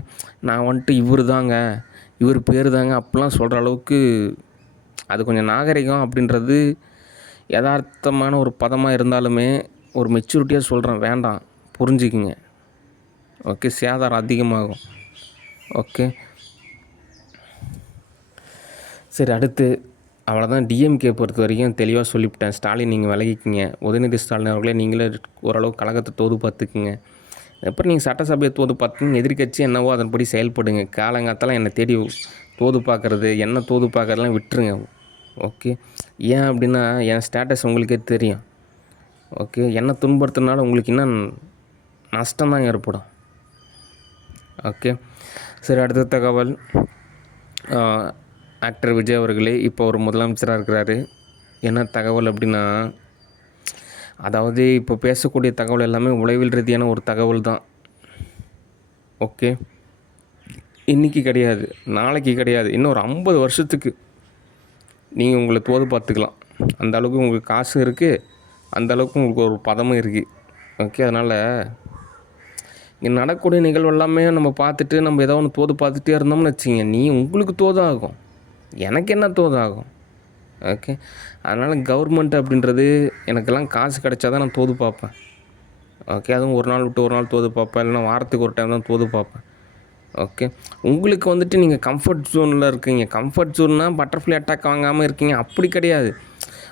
நான் வந்துட்டு இவர் பேர் தாங்க அப்படிலாம் சொல்கிற அளவுக்கு அது கொஞ்சம் நாகரிகம் அப்படின்றது யதார்த்தமான ஒரு பதமாக இருந்தாலுமே ஒரு மெச்சூரிட்டியாக சொல்கிறேன், வேண்டாம், புரிஞ்சுக்குங்க. ஓகே, சேதாரம் அதிகமாகும். ஓகே, சரி, அடுத்து அவ்வளோதான். டிஎம்கே பொறுத்த வரைக்கும் தெளிவாக சொல்லிவிட்டேன். ஸ்டாலின் நீங்கள் விலகிக்கிங்க. உதயநிதி ஸ்டாலின் அவர்களே நீங்களே ஓரளவு கழகத்தை தோது பார்த்துக்குங்க. அப்புறம் நீங்கள் சட்டசபையை தோது பார்த்துங்க. எதிர்க்கட்சி என்னவோ அதன்படி செயல்படுங்க. காலங்காத்தால என்னை தேடி தோது பார்க்குறது, என்ன தோது பார்க்குறதெல்லாம் விட்டுருங்க. ஓகே. ஏன் அப்படின்னா என் ஸ்டேட்டஸ் உங்களுக்கே தெரியும். ஓகே. என்ன துன்புறுத்துனால உங்களுக்கு இன்னும் நஷ்டம் தான் ஏற்படும். ஓகே. சரி, அடுத்த தகவல். ஆக்டர் விஜய் அவர்களே இப்போ ஒரு முதலமைச்சராக இருக்கிறாரு. என்ன தகவல் அப்படின்னா, அதாவது இப்போ பேசக்கூடிய தகவல் எல்லாமே உளவியல் ரீதியான ஒரு தகவல் தான். ஓகே. இன்றைக்கி கிடையாது, நாளைக்கு கிடையாது, இன்னும் ஒரு 50 வருஷத்துக்கு நீங்கள் உங்களை தோது பார்த்துக்கலாம். அந்த அளவுக்கு உங்களுக்கு காசு இருக்குது, அந்த அளவுக்கு உங்களுக்கு ஒரு பதமும் இருக்குது. ஓகே. அதனால் இங்கே நடக்கக்கூடிய நிகழ்வு எல்லாமே நம்ம பார்த்துட்டு நம்ம ஏதோ ஒன்று தோது பார்த்துட்டே இருந்தோம்னு வச்சிங்க, உங்களுக்கு தோதாகும், எனக்கு என்ன தோதாகும். ஓகே. அதனால் கவர்மெண்ட் அப்படின்றது எனக்கெல்லாம் காசு கிடைச்சா தான் நான் தோது பார்ப்பேன். ஓகே. அதுவும் ஒரு நாள் விட்டு ஒரு நாள் தோது பார்ப்பேன், இல்லைனா வாரத்துக்கு ஒரு டைம் தான் தோது பார்ப்பேன். ஓகே. உங்களுக்கு வந்துட்டு நீங்கள் கம்ஃபர்ட் ஜோனில் இருக்கீங்க. கம்ஃபர்ட் ஜோன்னா பட்டர்ஃப்ளை அட்டாக் வாங்காமல் இருக்கீங்க, அப்படி கிடையாது.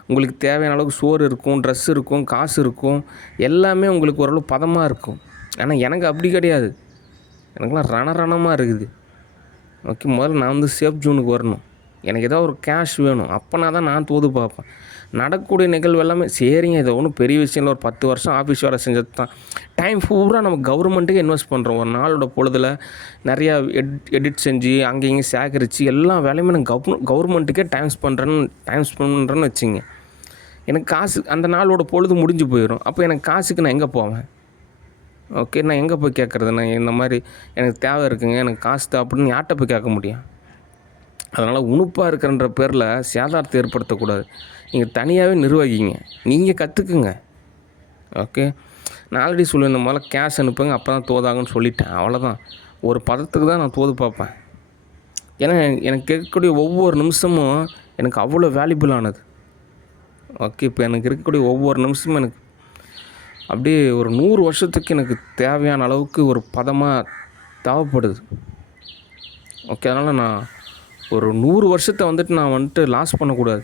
உங்களுக்கு தேவையான அளவுக்கு சோறு இருக்கும், ட்ரெஸ் இருக்கும், காசு இருக்கும், எல்லாமே உங்களுக்கு ஓரளவு பதமாக இருக்கும். ஆனால் எனக்கு அப்படி கிடையாது. எனக்குலாம் ரணமாக இருக்குது. ஓகே. முதல்ல நான் வந்து சேஃப் ஜோனுக்கு வரணும். எனக்கு ஏதோ ஒரு கேஷ் வேணும், அப்போனா தான் நான் தோது பார்ப்பேன். நடக்கக்கூடிய நிகழ்வு எல்லாமே சரிங்க, இதை ஒன்றும் பெரிய விஷயம் இல்லை. ஒரு 10 வருஷம் ஆஃபீஸ் வேலை செஞ்சது தான். டைம் பூரா நம்ம கவர்மெண்ட்டுக்கே இன்வெஸ்ட் பண்ணுறோம். ஒரு நாளோட பொழுதில் நிறையா எடிட் செஞ்சு அங்கே இங்கே சேகரித்து எல்லா வேலையுமே நான் கவர்மெண்ட்டுக்கே டைம் ஸ்பெண்ட் வச்சுங்க. எனக்கு காசு அந்த நாளோட பொழுது முடிஞ்சு போயிடும். அப்போ எனக்கு காசுக்கு நான் எங்கே போவேன்? ஓகே. நான் எங்கே போய் கேட்குறது? நான் இந்த மாதிரி எனக்கு தேவை இருக்குங்க, எனக்கு காசு தேவை அப்படின்னு யார்கிட்ட போய் கேட்க முடியும்? அதனால் உணுப்பாக இருக்கிறன்ற பேரில் சேதாரத்தை ஏற்படுத்தக்கூடாது. நீங்கள் தனியாகவே நிர்வகிங்க, நீங்கள் கற்றுக்குங்க. ஓகே. நான் ஆல்ரெடி சொல்லியிருந்த முதல்ல கேஷ் அனுப்புங்க, அப்போ தான் தோதாகுன்னு சொல்லிட்டேன். அவ்வளோதான். ஒரு பதத்துக்கு தான் நான் தோது பார்ப்பேன். ஏன்னா எனக்கு கேட்கக்கூடிய ஒவ்வொரு நிமிஷமும் எனக்கு அவ்வளோ வேல்யூபிளானது. ஓகே. இப்போ எனக்கு இருக்கக்கூடிய ஒவ்வொரு நிமிஷமும் எனக்கு அப்படியே ஒரு 100 வருஷத்துக்கு எனக்கு தேவையான அளவுக்கு ஒரு பதமாக தேவைப்படுது. ஓகே. அதனால் நான் ஒரு 100 வருஷத்தை வந்துட்டு நான் வந்துட்டு லாஸ் பண்ணக்கூடாது.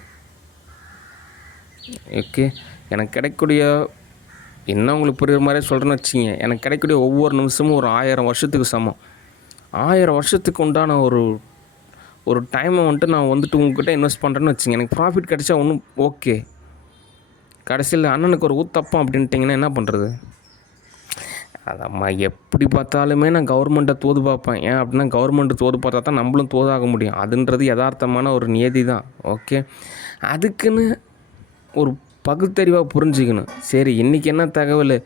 ஓகே. எனக்கு கிடைக்கக்கூடிய என்ன உங்களுக்கு புரியுற மாதிரியே சொல்கிறேன்னு வச்சிங்க, எனக்கு கிடைக்கக்கூடிய ஒவ்வொரு நிமிஷமும் ஒரு 1000 வருஷத்துக்கு சமம். 1000 வருஷத்துக்கு உண்டான ஒரு டைமை வந்துட்டு நான் வந்துட்டு உங்கள்கிட்ட இன்வெஸ்ட் பண்ணுறேன்னு வச்சிங்க, எனக்கு ப்ராஃபிட் கிடைச்சா ஒன்றும் ஓகே. கடைசியில் அண்ணனுக்கு ஒரு ஊத்தப்பம் அப்படின்ட்டிங்கன்னா என்ன பண்ணுறது? அதம்மா எப்படி பார்த்தாலுமே நான் கவர்மெண்ட்டை தோது பார்ப்பேன். ஏன் அப்படின்னா கவர்மெண்ட்டு தோது பார்த்தா தான் நம்மளும் தோதாக முடியும். அதுன்றது யதார்த்தமான ஒரு நியதி தான். ஓகே. அதுக்குன்னு ஒரு பகுத்தறிவாக புரிஞ்சுக்கணும். சரி, இன்றைக்கி என்ன தகவல்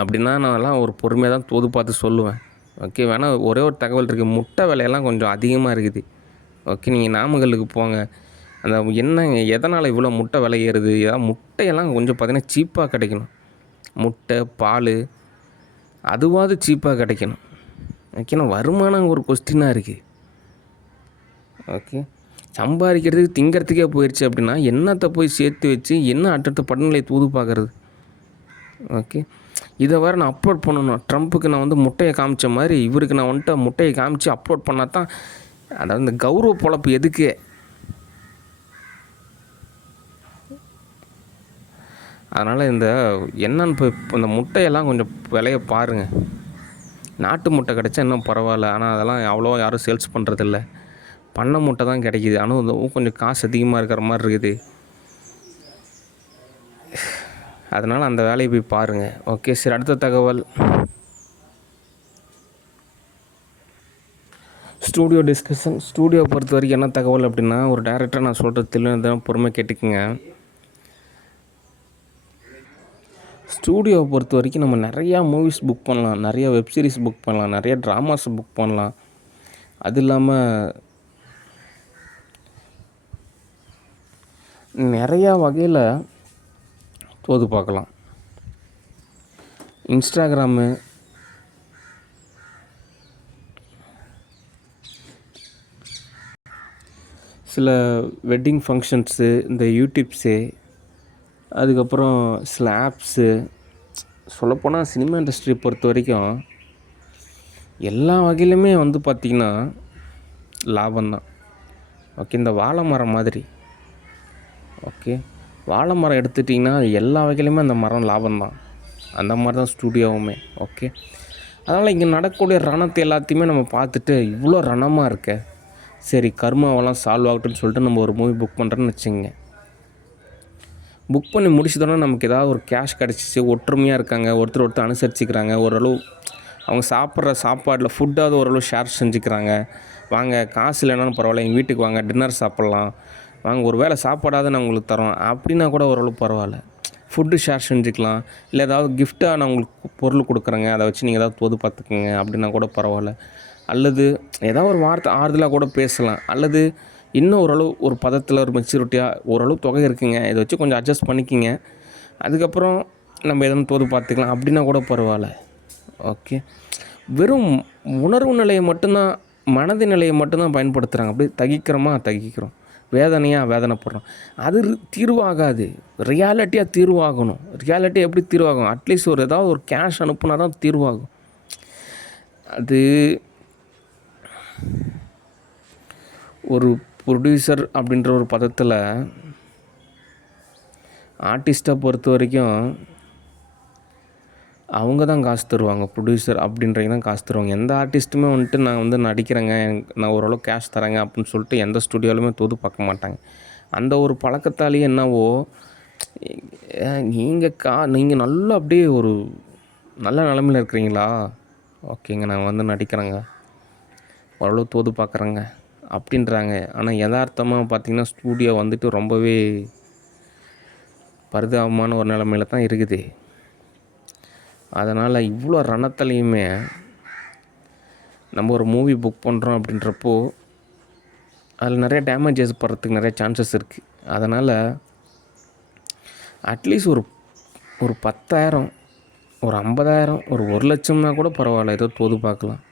அப்படின்னா நான்லாம் ஒரு பொறுமையாக தான் தோது பார்த்து சொல்லுவேன். ஓகே. வேணால் ஒரே ஒரு தகவல் இருக்குது. முட்டை விலையெல்லாம் கொஞ்சம் அதிகமாக இருக்குது. ஓகே. நீங்கள் நாமக்கலுக்கு போங்க, அந்த என்னங்க எதனால் இவ்வளோ முட்டை விலை ஏறுது? ஏதாவது முட்டையெல்லாம் கொஞ்சம் பார்த்திங்கன்னா சீப்பாக கிடைக்கணும். முட்டை, பால் அதுவாவது சீப்பாக கிடைக்கணும். ஓகேண்ணா, வருமானம் ஒரு கொஸ்டினாக இருக்குது. ஓகே. சம்பாதிக்கிறதுக்கு திங்கிறதுக்கே போயிடுச்சு அப்படின்னா என்னத்தை போய் சேர்த்து வச்சு என்ன அடுத்த படிநிலை தூது பார்க்குறது? ஓகே. இதை வேறு நான் அப்லோட் பண்ணணும். ட்ரம்ப்புக்கு நான் வந்து முட்டையை காமிச்ச மாதிரி இவருக்கு நான் வந்துட்டு முட்டையை காமிச்சு அப்லோட் பண்ணால் தான், அதாவது இந்த கௌரவ பொழப்பு எதுக்கு? அதனால் இந்த என்னன்னு இப்போ இந்த முட்டையெல்லாம் கொஞ்சம் விலையை பாருங்கள். நாட்டு முட்டை கிடைச்சா இன்னும் பரவாயில்ல, ஆனால் அதெல்லாம் அவ்வளோவா யாரும் சேல்ஸ் பண்ணுறதில்ல. பண்ணை முட்டை தான் கிடைக்கிது, ஆனால் கொஞ்சம் காசு அதிகமாக இருக்கிற மாதிரி இருக்குது. அதனால் அந்த வேலையை போய் பாருங்கள். ஓகே. சரி, அடுத்த தகவல். Studio discussion. ஸ்டூடியோ பொறுத்த வரைக்கும் என்ன தகவல் அப்படின்னா, ஒரு டேரக்டர் நான் சொல்கிறது தெளிவாக பொறுமை கேட்டுக்குங்க. ஸ்டூடியோவை பொறுத்த வரைக்கும் நம்ம நிறையா மூவிஸ் புக் பண்ணலாம், நிறையா வெப்சீரிஸ் புக் பண்ணலாம், நிறையா ட்ராமாஸ் புக் பண்ணலாம். அது இல்லாமல் நிறையா வகையில் தோது பார்க்கலாம். இன்ஸ்டாகிராமு, சில வெட்டிங் ஃபங்க்ஷன்ஸு, இந்த யூடியூப்ஸு, அதுக்கப்புறம் சில ஆப்ஸு, சொல்லப்போனால் சினிமா இண்டஸ்ட்ரி பொறுத்த வரைக்கும் எல்லா வகையிலுமே வந்து பார்த்திங்கன்னா லாபம்தான். ஓகே, இந்த வாழை மரம் மாதிரி. ஓகே, வாழை மரம் எடுத்துட்டிங்கன்னா எல்லா வகையிலுமே அந்த மரம் லாபம்தான். அந்த மாதிரி தான் ஸ்டூடியோவுமே. ஓகே, அதனால் இங்கே நடக்கக்கூடிய ரணத்தை எல்லாத்தையுமே நம்ம பார்த்துட்டு இவ்வளோ ரணமாக இருக்க, சரி கர்மாவெல்லாம் சால்வ் ஆகட்டும்னு சொல்லிட்டு நம்ம ஒரு மூவி புக் பண்ணுறோன்னு வச்சுங்க. புக் பண்ணி முடிச்சதோடனே நமக்கு ஏதாவது ஒரு கேஷ் கிடச்சிச்சு, ஒற்றுமையாக இருக்காங்க, ஒருத்தர் அனுசரிச்சிக்கிறாங்க, ஓரளவு அவங்க சாப்பிட்ற சாப்பாட்டில் ஃபுட்டாவது ஓரளவு ஷேர் செஞ்சுக்கிறாங்க. வாங்க காசு இல்லைனாலும் பரவாயில்ல, எங்கள் வீட்டுக்கு வாங்க, டின்னர் சாப்பிட்லாம், வாங்க ஒரு வேளை சாப்பாடாவது நான் உங்களுக்கு தரோம் அப்படின்னா கூட ஓரளவு பரவாயில்ல. ஃபுட்டு ஷேர் செஞ்சுக்கலாம். இல்லை ஏதாவது கிஃப்ட்டாக நான் உங்களுக்கு பொருள் கொடுக்குறேங்க, அதை வச்சு நீங்கள் ஏதாவது பொது பார்த்துக்குங்க அப்படின்னா கூட பரவாயில்ல. அல்லது ஏதாவது ஒரு வார்த்தை ஆறுதலாக கூட பேசலாம். அல்லது இன்னும் ஓரளவு ஒரு பதத்தில் ஒரு மெச்சூரிட்டியாக ஓரளவு தொகை இருக்குங்க, இதை வச்சு கொஞ்சம் அட்ஜஸ்ட் பண்ணிக்கிங்க, அதுக்கப்புறம் நம்ம எதனா தோது பார்த்துக்கலாம் அப்படின்னா கூட பரவாயில்ல. ஓகே, வெறும் உணர்வு நிலையை மட்டும்தான், மனது நிலையை மட்டும்தான் பயன்படுத்துகிறாங்க. அப்படியே தகிக்கிறோம், வேதனையாக வேதனைப்படுறோம். அது தீர்வாகாது. ரியாலிட்டியாக தீர்வாகணும். ரியாலிட்டி எப்படி தீர்வாகும்? அட்லீஸ்ட் ஏதாவது ஒரு கேஷ் அனுப்புனா தான் தீர்வாகும். அது ஒரு ப்ரொடியூசர் அப்படின்ற ஒரு பதத்தில் ஆர்டிஸ்ட்டை பொறுத்த வரைக்கும் அவங்க தான் காசு தருவாங்க. ப்ரொடியூசர் அப்படின்றவங்க தான் காசு தருவாங்க. எந்த ஆர்டிஸ்ட்டுமே வந்துட்டு நான் நடிக்கிறேங்க, நான் ஓரளவு கேஷ் தரேங்க அப்படின்னு சொல்லிட்டு எந்த ஸ்டுடியோலையுமே தோது பார்க்க மாட்டாங்க. அந்த ஒரு பழக்கத்தாலேயே என்னவோ நீங்கள் நல்லா அப்படியே ஒரு நல்ல நிலமையில் இருக்கிறீங்களா, ஓகேங்க நான் நடிக்கிறேங்க, ஓரளவு தோது பார்க்குறேங்க அப்படின்றாங்க. ஆனால் யதார்த்தமாக பார்த்திங்கன்னா ஸ்டூடியோ வந்துட்டு ரொம்பவே பரிதாபமான ஒரு நிலமையில தான் இருக்குது. அதனால் இவ்வளோ ரணத்துலையுமே நம்ம ஒரு மூவி புக் பண்ணுறோம் அப்படின்றப்போ அதில் நிறைய டேமேஜஸ் படுறதுக்கு நிறைய சான்சஸ் இருக்குது. அதனால் அட்லீஸ்ட் ஒரு 10,000, ஒரு 50,000, ஒரு 1,00,000னா கூட பரவாயில்ல, ஏதோ தோது பார்க்கலாம்.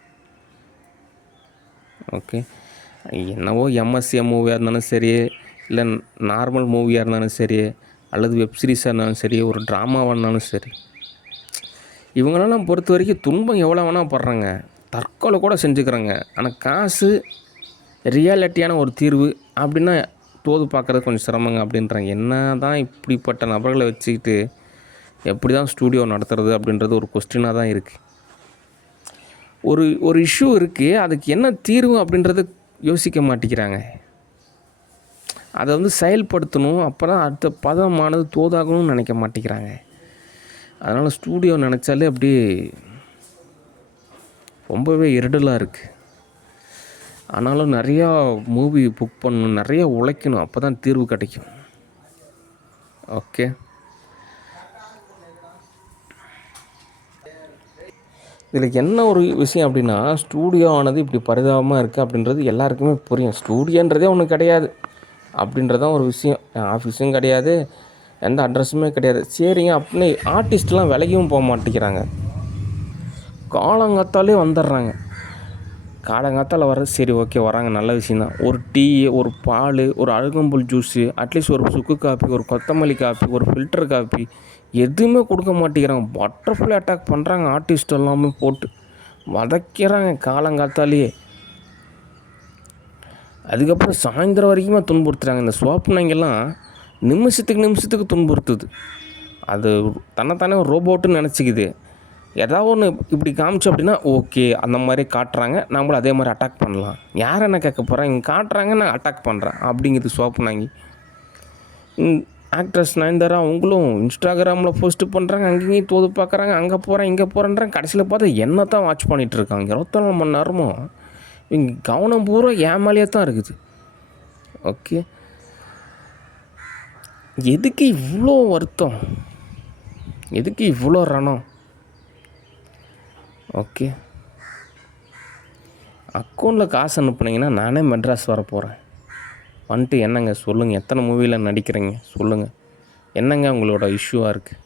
ஓகே, என்னவோ எம்எஸ்சிஎம் மூவியாக இருந்தாலும் சரி, இல்லை நார்மல் மூவியாக இருந்தாலும் சரி, அல்லது வெப் சீரிஸாக இருந்தாலும் சரி, ஒரு ட்ராமாவாக இருந்தாலும் சரி, இவங்களெல்லாம் பொறுத்த வரைக்கும் துன்பம் எவ்வளோ வேணால் படுறாங்க, தற்கொலை கூட செஞ்சுக்கிறாங்க. ஆனால் காசு ரியாலிட்டியான ஒரு தீர்வு அப்படின்னா தோது பார்க்குறது கொஞ்சம் சிரமங்க அப்படின்றாங்க. என்ன தான் இப்படிப்பட்ட நபர்களை வச்சுக்கிட்டு எப்படி தான் ஸ்டூடியோ நடத்துறது அப்படின்றது ஒரு கொஸ்டினாக தான் இருக்குது. ஒரு இஷ்யூ இருக்குது, அதுக்கு என்ன தீர்வு அப்படின்றது யோசிக்க மாட்டேங்கிறாங்க. அதை செயல்படுத்தணும், அப்போ தான் அடுத்த பதமானது தோதாகணும்னு நினைக்க மாட்டேங்கிறாங்க. அதனால் ஸ்டூடியோ நினச்சாலே அப்படியே ரொம்பவே இருடலாக இருக்குது. ஆனாலும் நிறையா மூவி புக் பண்ணணும், நிறையா உழைக்கணும், அப்போ தான் தீர்வு கிடைக்கும். ஓகே, இதில் என்ன ஒரு விஷயம் அப்படின்னா, ஸ்டூடியோ ஆனது இப்படி பரிதாபமாக இருக்குது அப்படின்றது எல்லாருக்குமே புரியும். ஸ்டூடியோன்றதே ஒன்று கிடையாது அப்படின்றதான் ஒரு விஷயம். ஆஃபீஸும் கிடையாது, எந்த அட்ரஸுமே கிடையாது. சரிங்க அப்படின்னு ஆர்டிஸ்ட்லாம் விலகியும் போக மாட்டேங்கிறாங்க. காலங்காத்தாலே வந்துடுறாங்க. காலங்காத்தால் வர சரி ஓகே வராங்க, நல்ல விஷயந்தான். ஒரு டீ, ஒரு பால், ஒரு அழுகம்புல் ஜூஸு, அட்லீஸ்ட் ஒரு சுக்கு காப்பி, ஒரு கொத்தமல்லி காப்பி, ஒரு ஃபில்டர் காப்பி எதுவுமே கொடுக்க மாட்டேங்கிறாங்க. பட்டர்ஃப்ளை அட்டாக் பண்ணுறாங்க. ஆர்டிஸ்ட் எல்லாமே போட்டு வதக்கிறாங்க காலங்காத்தாலேயே. அதுக்கப்புறம் சாயந்தரம் வரைக்குமே துன்புறுத்துறாங்க. இந்த சோப்புனாங்கெல்லாம் நிமிஷத்துக்கு துன்புறுத்துது. அது தன்னைத்தானே ஒரு ரோபோட்டுன்னு நினச்சிக்குது. ஏதாவது ஒன்று இப்படி காமிச்சு அப்படின்னா ஓகே, அந்த மாதிரி காட்டுறாங்க, நம்மளும் அதே மாதிரி அட்டாக் பண்ணலாம். யார் என்ன கேட்க போகிறேன், இங்கே காட்டுறாங்க, நான் அட்டாக் பண்ணுறேன் அப்படிங்கிறது சோப்புனாங்கி. ஆக்ட்ரஸ் நயன்தாரா அவங்களும் இன்ஸ்டாகிராமில் போஸ்ட்டு பண்ணுறாங்க, அங்கேயும் தோது பார்க்குறாங்க, அங்கே போகிறேன் இங்கே போகிறேன்றாங்க. கடைசியில் பார்த்தா என்ன தான் வாட்ச் பண்ணிகிட்ருக்காங்க. 24 மணி நேரமும் இங்கே கவனம் பூரா என் மேலேயே தான் இருக்குது. ஓகே, எதுக்கு இவ்வளோ வருத்தம், எதுக்கு இவ்வளோ ரணம்? ஓகே, அக்கௌண்ட்டில் காசு அனுப்புனீங்கன்னா நானே மெட்ராஸ் வர போகிறேன். வந்துட்டு என்னங்க சொல்லுங்கள், எத்தனை மூவியில் நடிக்கிறீங்க சொல்லுங்கள், என்னங்க உங்களோட இஷ்யூவாக இருக்குது,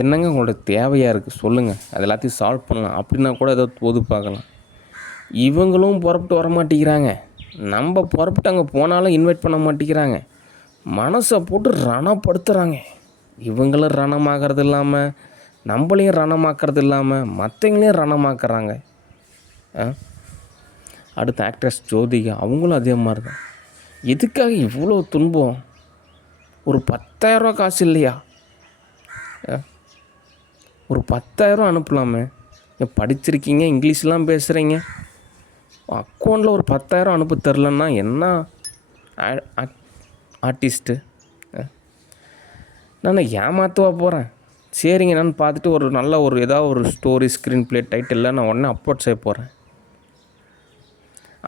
என்னங்க உங்களோட தேவையாக இருக்குது சொல்லுங்கள், அது எல்லாத்தையும் சால்வ் பண்ணலாம் அப்படின்னா கூட ஏதோ பொது பார்க்கலாம். இவங்களும் புறப்பட்டு வர மாட்டேங்கிறாங்க. நம்ம புறப்பட்டு அங்கே போனாலும் இன்வைட் பண்ண மாட்டேங்கிறாங்க. மனசை போட்டு ரணப்படுத்துகிறாங்க. இவங்களும் ரணமாகிறது இல்லாமல், நம்மளையும் ரணமாக்கிறது இல்லாமல், மற்றவங்களையும் ரணமாக்குறாங்க. அடுத்து ஆக்ட்ரஸ் ஜோதிகா, அவங்களும் அதே மாதிரி தான். எதுக்காக இவ்வளோ துன்பம்? ஒரு 10,000 காசு இல்லையா? ஒரு 10,000 அனுப்பலாமே. படிச்சிருக்கீங்க, இங்கிலீஷ்லாம் பேசுகிறீங்க, அக்கௌண்ட்டில் ஒரு 10,000 அனுப்ப தெரிலன்னா என்ன ஆர்டிஸ்ட்டு? நான் ஏமாற்றவா போகிறேன்? சரிங்க, நான் பார்த்துட்டு ஒரு நல்ல ஏதாவது ஒரு ஸ்டோரி, ஸ்க்ரீன் ப்ளே, டைட்டிலில் நான் உடனே அப்லோட் செய்ய போகிறேன்.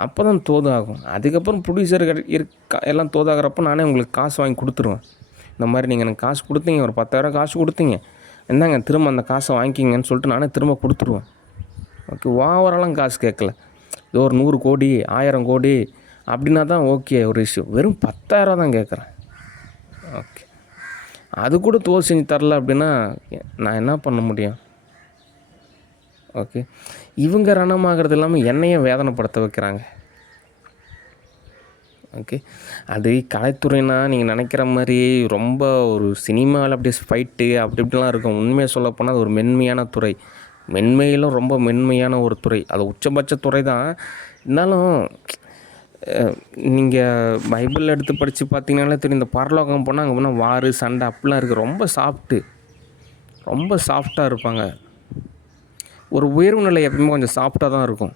அப்போ தான் தோதாகும். அதுக்கப்புறம் ப்ரொடியூசர் எல்லாம் தோதாகிறப்ப நானே உங்களுக்கு காசு வாங்கி கொடுத்துருவேன். இந்த மாதிரி நீங்கள் எனக்கு காசு கொடுத்தீங்க, ஒரு 10,000 காசு கொடுத்தீங்க, என்னங்க திரும்ப அந்த காசை வாங்கிக்கிங்கன்னு சொல்லிட்டு நானே திரும்ப கொடுத்துருவேன். ஓகே, ஓவராலாம் காசு கேட்கல. ஏதோ ஒரு 100 கோடி 1000 கோடி அப்படின்னா தான் ஓகே ஒரு இஷ்யூ. வெறும் 10,000 தான் கேட்குறேன். ஓகே, அது கூட செஞ்சு தரல அப்படின்னா நான் என்ன பண்ண முடியும்? ஓகே, இவங்க ரணமாகிறது இல்லாமல் என்னையும் வேதனைப்படுத்த வைக்கிறாங்க. ஓகே, அது கலைத்துறைனா நீங்கள் நினைக்கிற மாதிரி ரொம்ப ஒரு சினிமாவில் அப்படியே ஃபைட்டு அப்படி இப்படிலாம் இருக்கும். உண்மையை சொல்லப்போனால் அது ஒரு மென்மையான துறை. மென்மையிலும் ரொம்ப மென்மையான ஒரு துறை. அது உச்சபட்ச துறை தான். இருந்தாலும் நீங்கள் பைபிள் எடுத்து படித்து பார்த்தீங்கன்னாலே தெரியும். இந்த பரலோகம் போனால் அங்கே போனால் வார் சண்டை அப்படிலாம் இருக்குது. ரொம்ப சாஃப்டாக இருப்பாங்க. ஒரு உயர்வு நிலை எப்பயுமே கொஞ்சம் சாஃப்டாக தான் இருக்கும்.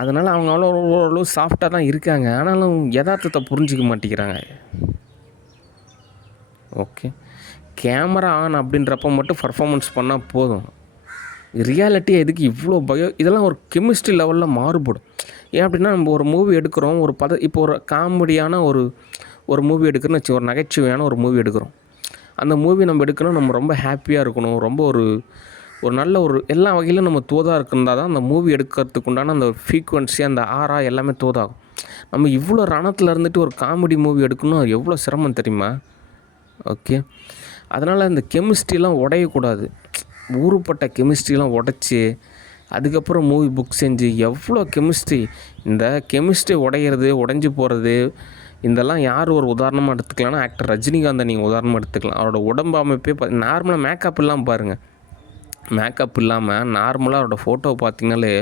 அதனால் அவங்க ஓரளவு சாஃப்டாக தான் இருக்காங்க. ஆனாலும் யதார்த்தத்தை புரிஞ்சிக்க மாட்டேங்கிறாங்க. ஓகே, கேமரா ஆன் அப்படின்றப்ப மட்டும் பர்ஃபார்மன்ஸ் பண்ணால் போதும். ரியாலிட்டி எதுக்கு இவ்வளோ இதெல்லாம் ஒரு கெமிஸ்ட்ரி லெவலில் மாறுபடும். ஏன் அப்படின்னா, நம்ம ஒரு மூவி எடுக்கிறோம், இப்போ ஒரு காமெடியான ஒரு மூவி எடுக்கிறோன்னு வச்சு, ஒரு நகைச்சுவையான ஒரு மூவி எடுக்கிறோம். அந்த மூவி நம்ம எடுக்கணும், நம்ம ரொம்ப ஹாப்பியாக இருக்கணும், ரொம்ப ஒரு நல்ல எல்லா வகையிலும் நம்ம தோதாக இருந்தால் தான் அந்த மூவி எடுக்கிறதுக்கு உண்டான அந்த ஃப்ரீக்குவன்சி, அந்த ஆரா எல்லாமே தோதாகும். நம்ம இவ்வளோ ரணத்தில் இருந்துட்டு ஒரு காமெடி மூவி எடுக்கணும், அது எவ்வளோ சிரமம் தெரியுமா? ஓகே, அதனால் இந்த கெமிஸ்ட்ரிலாம் உடையக்கூடாது. ஊறுப்பட்ட கெமிஸ்ட்ரிலாம் உடச்சி அதுக்கப்புறம் மூவி புக் செஞ்சு எவ்வளோ கெமிஸ்ட்ரி, இந்த கெமிஸ்ட்ரி உடஞ்சி போகிறது, இதெல்லாம் யார் ஒரு உதாரணமாக எடுத்துக்கலாம்னா ஆக்டர் ரஜினிகாந்தை நீங்கள் உதாரணமாக எடுத்துக்கலாம். அவரோட உடம்பு அமைப்பே நார்மலாக மேக்கப் இல்லாமல் பாருங்கள். மேக்கப் இல்லாமல் நார்மலாக அவரோட ஃபோட்டோவை பார்த்தீங்கனாலே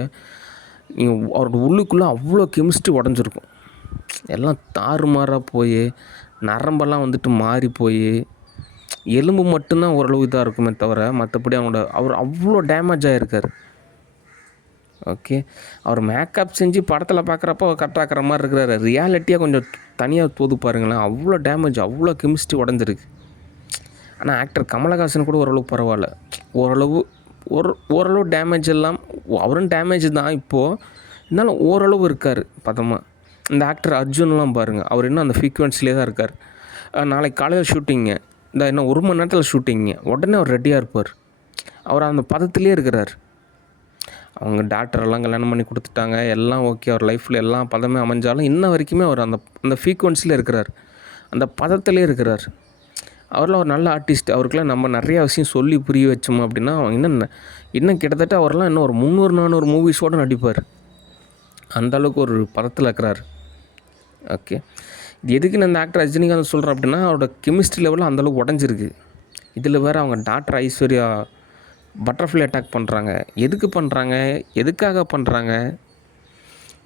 நீங்கள் அவரோட உள்ளுக்குள்ளே அவ்வளோ கெமிஸ்ட்ரி உடஞ்சிருக்கும். எல்லாம் தாறுமாறாக போய் நரம்பெல்லாம் வந்துட்டு மாறி போய் எலும்பு மட்டும்தான் ஓரளவு இதாக இருக்குமே தவிர மற்றபடி அவர் அவ்வளோ டேமேஜ் ஆகிருக்கார். ஓகே, அவர் மேக்கப் செஞ்சு படத்தில் பார்க்குறப்ப அவர் கரெக்டாகிற மாதிரி இருக்கிறாரு. ரியாலிட்டியாக கொஞ்சம் தனியாக தோது பாருங்களேன், அவ்வளோ டேமேஜ், அவ்வளோ கெமிஸ்ட்ரி உடஞ்சிருக்கு. ஆனால் ஆக்டர் கமலஹாசன் கூட ஓரளவு பரவாயில்ல. ஓரளவு டேமேஜ் எல்லாம், அவரும் டேமேஜ் தான் இப்போது, இருந்தாலும் ஓரளவு இருக்கார் பதமாக. இந்த ஆக்டர் அர்ஜுன்லாம் பாருங்கள், அவர் இன்னும் அந்த ஃப்ரீக்குவன்சிலே தான் இருக்கார். நாளைக்கு காலையில் ஷூட்டிங்கு, இன்னும் 1 மணி நேரத்தில் ஷூட்டிங்கு, உடனே அவர் ரெடியாக இருப்பார். அவர் அந்த பதத்திலே இருக்கிறார். அவங்க டாக்டரெல்லாம் கல்யாணம் பண்ணி கொடுத்துட்டாங்க, எல்லாம் ஓகே, அவர் லைஃப்பில் எல்லா பதமே அமைஞ்சாலும் இன்ன வரைக்குமே அவர் அந்த ஃப்ரீக்குவன்சியில் இருக்கிறார், அந்த பதத்திலே இருக்கிறார். அவரெலாம் ஒரு நல்ல ஆர்டிஸ்ட். அவருக்கெல்லாம் நம்ம நிறையா விஷயம் சொல்லி புரிய வச்சோம் அப்படின்னா இன்னும் கிட்டத்தட்ட அவரெல்லாம் இன்னும் ஒரு 300-400 மூவிஸோடு நடிப்பார். அந்தளவுக்கு ஒரு பதத்தில் இருக்கிறார். ஓகே, இது எதுக்கு நான் இந்த ஆக்டர் ரஜினிகாந்த் சொல்கிறேன் அப்படின்னா, அவரோட கெமிஸ்ட்ரி லெவலில் அந்தளவுக்கு உடஞ்சிருக்கு. இதில் வேறு அவங்க டாக்டர் ஐஸ்வர்யா பட்டர்ஃப்ளை அட்டாக் பண்ணுறாங்க. எதுக்கு பண்ணுறாங்க, எதுக்காக பண்ணுறாங்க?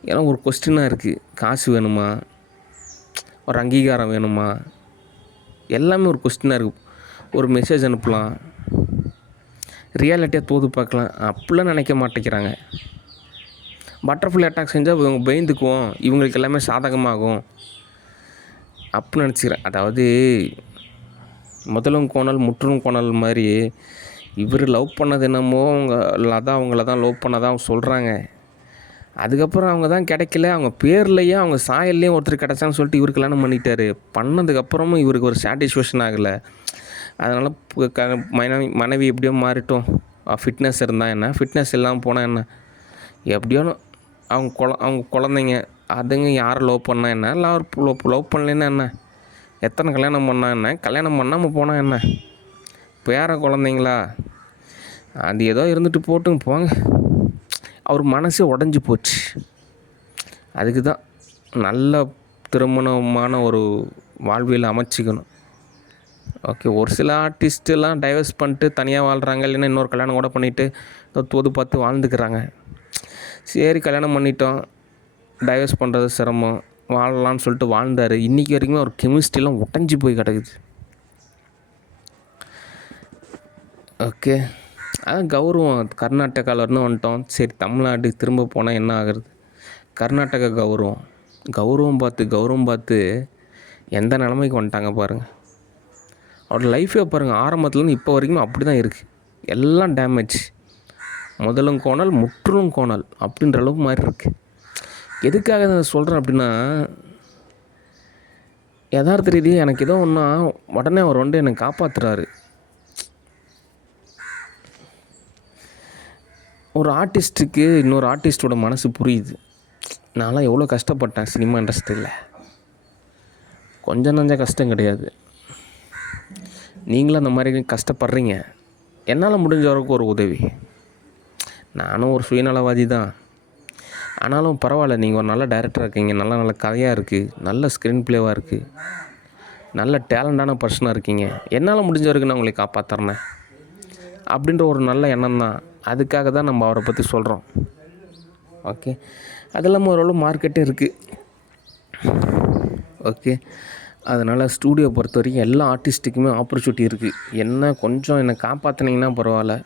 ஏன்னா ஒரு கொஸ்டினாக இருக்குது. காசு வேணுமா, ஒரு அங்கீகாரம் வேணுமா, எல்லாமே ஒரு கொஸ்டினாக இருக்குது. ஒரு மெசேஜ் அனுப்பலாம், ரியாலிட்டியாக தோது பார்க்கலாம், அப்படிலாம் நினைக்க மாட்டேங்கிறாங்க. பட்டர்ஃப்ளை அட்டாக் செஞ்சால் இவங்க பயந்துக்குவோம், இவங்களுக்கு எல்லாமே சாதகமாகும் அப்படின்னு நினச்சிக்கிறேன். அதாவது முதலும் கோணல் முற்றும் கோணல் மாதிரி இவர் லவ் பண்ணது என்னமோ அவங்கள தான் லவ் பண்ணதான் சொல்கிறாங்க. அதுக்கப்புறம் அவங்க தான் கிடைக்கல, அவங்க பேர்லேயே அவங்க சாயல்லையும் ஒருத்தர் கிடச்சான்னு சொல்லிட்டு இவருக்கு கல்யாணம் பண்ணிட்டார். பண்ணதுக்கப்புறமும் இவருக்கு ஒரு சாட்டிஸ்ஃபேக்ஷன் ஆகலை. அதனால் மனைவி எப்படியோ மாறிட்டோம். ஃபிட்னஸ் இருந்தால் என்ன, ஃபிட்னஸ் இல்லாமல் போனால் என்ன, எப்படியோ அவங்க குழந்தைங்க அதுங்க யாரை லவ் பண்ணால் என்ன, லவ் பண்ணலைன்னா என்ன, எத்தனை கல்யாணம் பண்ணால் என்ன, கல்யாணம் பண்ணாமல் போனால் என்ன, பேர குழந்தைங்களா, அது ஏதோ இருந்துட்டு போட்டுங்க போங்க. அவர் மனசே உடஞ்சி போச்சு. அதுக்கு தான் நல்ல திருமணமான ஒரு வாழ்வியல் அமைச்சிக்கணும். ஓகே, ஒரு சில ஆர்டிஸ்ட்டெல்லாம் டைவர்ஸ் பண்ணிட்டு தனியாக வாழ்கிறாங்க, இல்லைன்னா இன்னொரு கல்யாணம் கூட பண்ணிவிட்டு தோது பார்த்து வாழ்ந்துக்கிறாங்க. சரி, கல்யாணம் பண்ணிட்டோம், டைவர்ஸ் பண்ணுறது சிரமம், வாழலான்னு சொல்லிட்டு வாழ்ந்தார். இன்றைக்கி வரைக்குமே அவர் கெமிஸ்ட்ரிலாம் உடஞ்சி போய் கிடக்குது. ஓகே, அதான் கௌரவம். கர்நாடகாவிலேருந்து வந்துட்டோம், சரி தமிழ்நாடு திரும்ப போனால் என்ன ஆகுறது? கர்நாடகா கௌரவம் பார்த்து எந்த நிலைமைக்கு வந்துட்டாங்க பாருங்கள். அவரோட லைஃபே பாருங்கள், ஆரம்பத்துலேருந்து இப்போ வரைக்கும் அப்படி தான் இருக்குது. எல்லாம் டேமேஜ், முதலும் கோணல் முற்றிலும் கோணல் அப்படின்ற அளவுக்கு மாதிரி இருக்குது. எதுக்காக நான் சொல்கிறேன் அப்படின்னா, யதார்த்த ரீதியாக எனக்கு ஏதோ ஒன்றா உடனே அவர் வந்து என்னை காப்பாற்றுறாரு. ஒரு ஆர்டிஸ்ட்டுக்கு இன்னொரு ஆர்டிஸ்ட்டோட மனசு புரியுது. நான்லாம் எவ்வளோ கஷ்டப்பட்டேன் சினிமா இண்டஸ்ட்ரியில். கொஞ்சம் நஞ்சம் கஷ்டம் கிடையாது. நீங்களும் அந்த மாதிரி கஷ்டப்படுறீங்க. என்னால் முடிஞ்ச வரைக்கும் ஒரு உதவி. நானும் ஒரு சுயநலவாதி தான். ஆனாலும் பரவாயில்ல, நீங்கள் ஒரு நல்ல டைரக்டராக இருக்கீங்க, நல்ல கதையாக இருக்குது, நல்ல ஸ்க்ரீன் ப்ளேவாக இருக்குது, நல்ல டேலண்டான பர்சனாக இருக்கீங்க, என்னால் முடிஞ்ச வரைக்கும் நான் உங்களை காப்பாற்றுறேன் அப்படின்ற ஒரு நல்ல எண்ணம் தான். அதுக்காக தான் நம்ம அவரை பற்றி சொல்கிறோம். ஓகே, அது இல்லாமல் ஓரளவு மார்க்கெட்டும் இருக்குது. ஓகே, அதனால் ஸ்டூடியோ பொறுத்த வரைக்கும் எல்லா ஆர்டிஸ்ட்டுக்குமே ஆப்பர்ச்சுனிட்டி இருக்குது. என்ன கொஞ்சம் என்னை காப்பாற்றினீங்கன்னா பரவாயில்ல,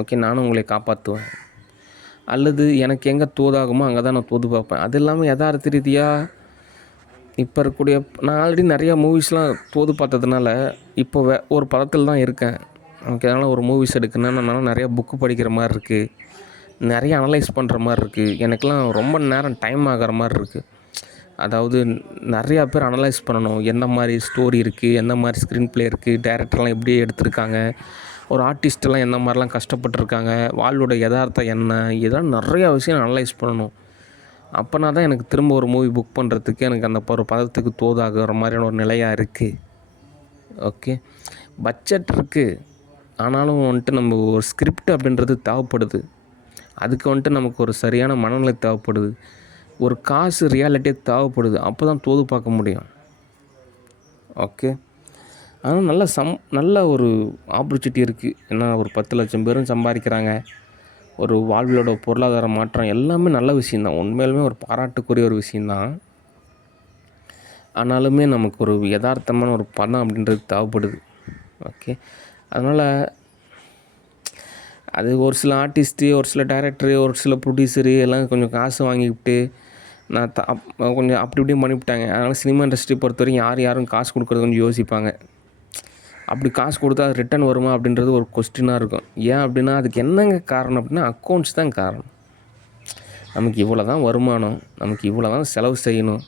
ஓகே, நானும் உங்களை காப்பாற்றுவேன். அல்லது எனக்கு எங்கே தோதாகுமோ அங்கே தான் நான் தோது பார்ப்பேன். அது இல்லாமல் யதார்த்த ரீதியாக இப்போ இருக்கக்கூடிய, நான் ஆல்ரெடி நிறையா மூவிஸ்லாம் தோது பார்த்ததுனால இப்போ ஒரு பதத்தில் தான் இருக்கேன். ஓகே, அதனால் ஒரு மூவிஸ் எடுக்கணும்னா நிறையா புக்கு படிக்கிற மாதிரி இருக்குது, நிறைய அனலைஸ் பண்ணுற மாதிரி இருக்குது. எனக்கெலாம் ரொம்ப நேரம் டைம் ஆகிற மாதிரி இருக்குது. அதாவது நிறையா பேர் அனலைஸ் பண்ணணும், எந்த மாதிரி ஸ்டோரி இருக்குது, எந்த மாதிரி ஸ்க்ரீன் ப்ளே இருக்குது, டைரக்டர்லாம் எப்படி எடுத்திருக்காங்க, ஒரு ஆர்டிஸ்ட்டெல்லாம் எந்த மாதிரிலாம் கஷ்டப்பட்டுருக்காங்க, வாழ்வோட யதார்த்தம் என்ன, இதெல்லாம் நிறையா விஷயம் அனலைஸ் பண்ணணும். அப்போனா தான் எனக்கு திரும்ப ஒரு மூவி புக் பண்ணுறதுக்கு எனக்கு அந்த ஒரு பதத்துக்கு தோதாகிற மாதிரியான ஒரு நிலையாக இருக்குது. ஓகே, பட்ஜெட் இருக்குது, ஆனாலும் வந்துட்டு நம்ம ஒரு ஸ்கிரிப்ட் அப்படின்றது தேவைப்படுது. அதுக்கு வந்துட்டு நமக்கு ஒரு சரியான மனநிலை தேவைப்படுது, ஒரு காசு ரியாலிட்டியே தேவைப்படுது. அப்போ தான் தோது பார்க்க முடியும். ஓகே, ஆனால் நல்ல ஒரு ஆப்பர்ச்சுனிட்டி இருக்குது. ஏன்னா ஒரு 10 லட்சம் பேரும் சம்பாதிக்கிறாங்க, ஒரு வாழ்விலோட பொருளாதார மாற்றம் எல்லாமே நல்ல விஷயந்தான், உண்மையிலுமே ஒரு பாராட்டுக்குரிய ஒரு விஷயந்தான். ஆனாலுமே நமக்கு ஒரு யதார்த்தமான ஒரு பணம் அப்படின்றது தேவைப்படுது. ஓகே, அதனால் அது ஒரு சில ஆர்டிஸ்ட்டு, ஒரு சில டைரக்டரு, ஒரு சில ப்ரொடியூசரு எல்லாம் கொஞ்சம் காசு வாங்கிக்கிட்டு கொஞ்சம் அப்படி இப்படியும் பண்ணிவிட்டாங்க. அதனால் சினிமா இண்டஸ்ட்ரி பொறுத்த வரைக்கும் யாரும் காசு கொடுக்குறது கொஞ்சம் யோசிப்பாங்க. அப்படி காசு கொடுத்தா அது ரிட்டன் வருமா அப்படின்றது ஒரு கொஸ்டினாக இருக்கும். ஏன் அப்படின்னா அதுக்கு என்னங்க காரணம் அப்படின்னா அக்கௌண்ட்ஸ் தான் காரணம். நமக்கு இவ்வளோ தான் வருமானம், நமக்கு இவ்வளோ தான் செலவு செய்யணும்,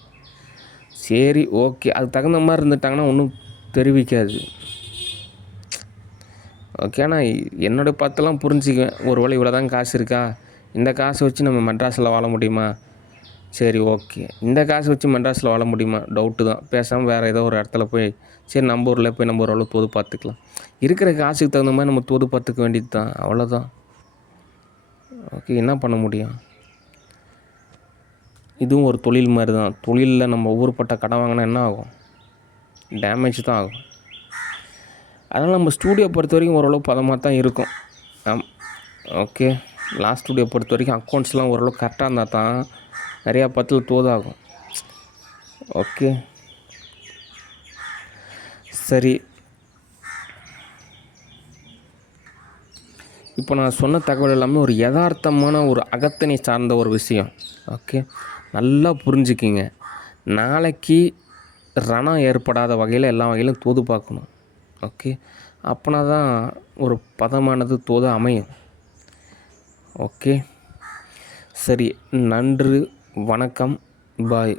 சரி ஓகே, அதுக்கு தகுந்த மாதிரி இருந்துட்டாங்கன்னா ஒன்றும் தெரிவிக்காது. ஓகே, ஆனால் என்னோடய பார்த்தெல்லாம் புரிஞ்சுக்குவேன். ஒரு வேளை இவ்வளோ தான் காசு இருக்கா, இந்த காசை வச்சு நம்ம மெட்ராஸில் வாழ முடியுமா, சரி ஓகே, இந்த காசை வச்சு மெட்ராஸில் வாழ முடியுமா, டவுட்டு தான். பேசாமல் வேறு ஏதோ ஒரு இடத்துல போய் சரி நம்ம ஊரில் போய் நம்ம ஓரளவு தோது பார்த்துக்கலாம். இருக்கிற காசுக்கு தகுந்த மாதிரி நம்ம தோது பார்த்துக்க வேண்டியது தான், அவ்வளோதான். ஓகே, என்ன பண்ண முடியும்? இதுவும் ஒரு தொழில் மாதிரி தான். தொழிலில் நம்ம ஊருப்பட்ட கடன் வாங்கினா என்ன ஆகும்? டேமேஜ் தான் ஆகும். அதனால் நம்ம ஸ்டூடியோ பொறுத்த வரைக்கும் ஓரளவு பதமாக தான் இருக்கும். ஓகே, லாஸ்ட் ஸ்டூடியோ பொறுத்த வரைக்கும் அக்கௌண்ட்ஸ்லாம் ஓரளவு கரெக்டாக இருந்தால் தான் நிறையா பத்தில் தோதாகும். ஓகே, சரி, இப்போ நான் சொன்ன தகவல் எல்லாமே ஒரு யதார்த்தமான ஒரு அகத்தினை சார்ந்த ஒரு விஷயம். ஓகே, நல்லா புரிஞ்சுக்கிங்க. நாளைக்கு ரணம் ஏற்படாத வகையில் எல்லா வகையிலும் தோது பார்க்கணும். ஓகே, அப்போனா தான் ஒரு பதமானது தோது அமையும். ஓகே, சரி, நன்றி, வணக்கம், பாய்.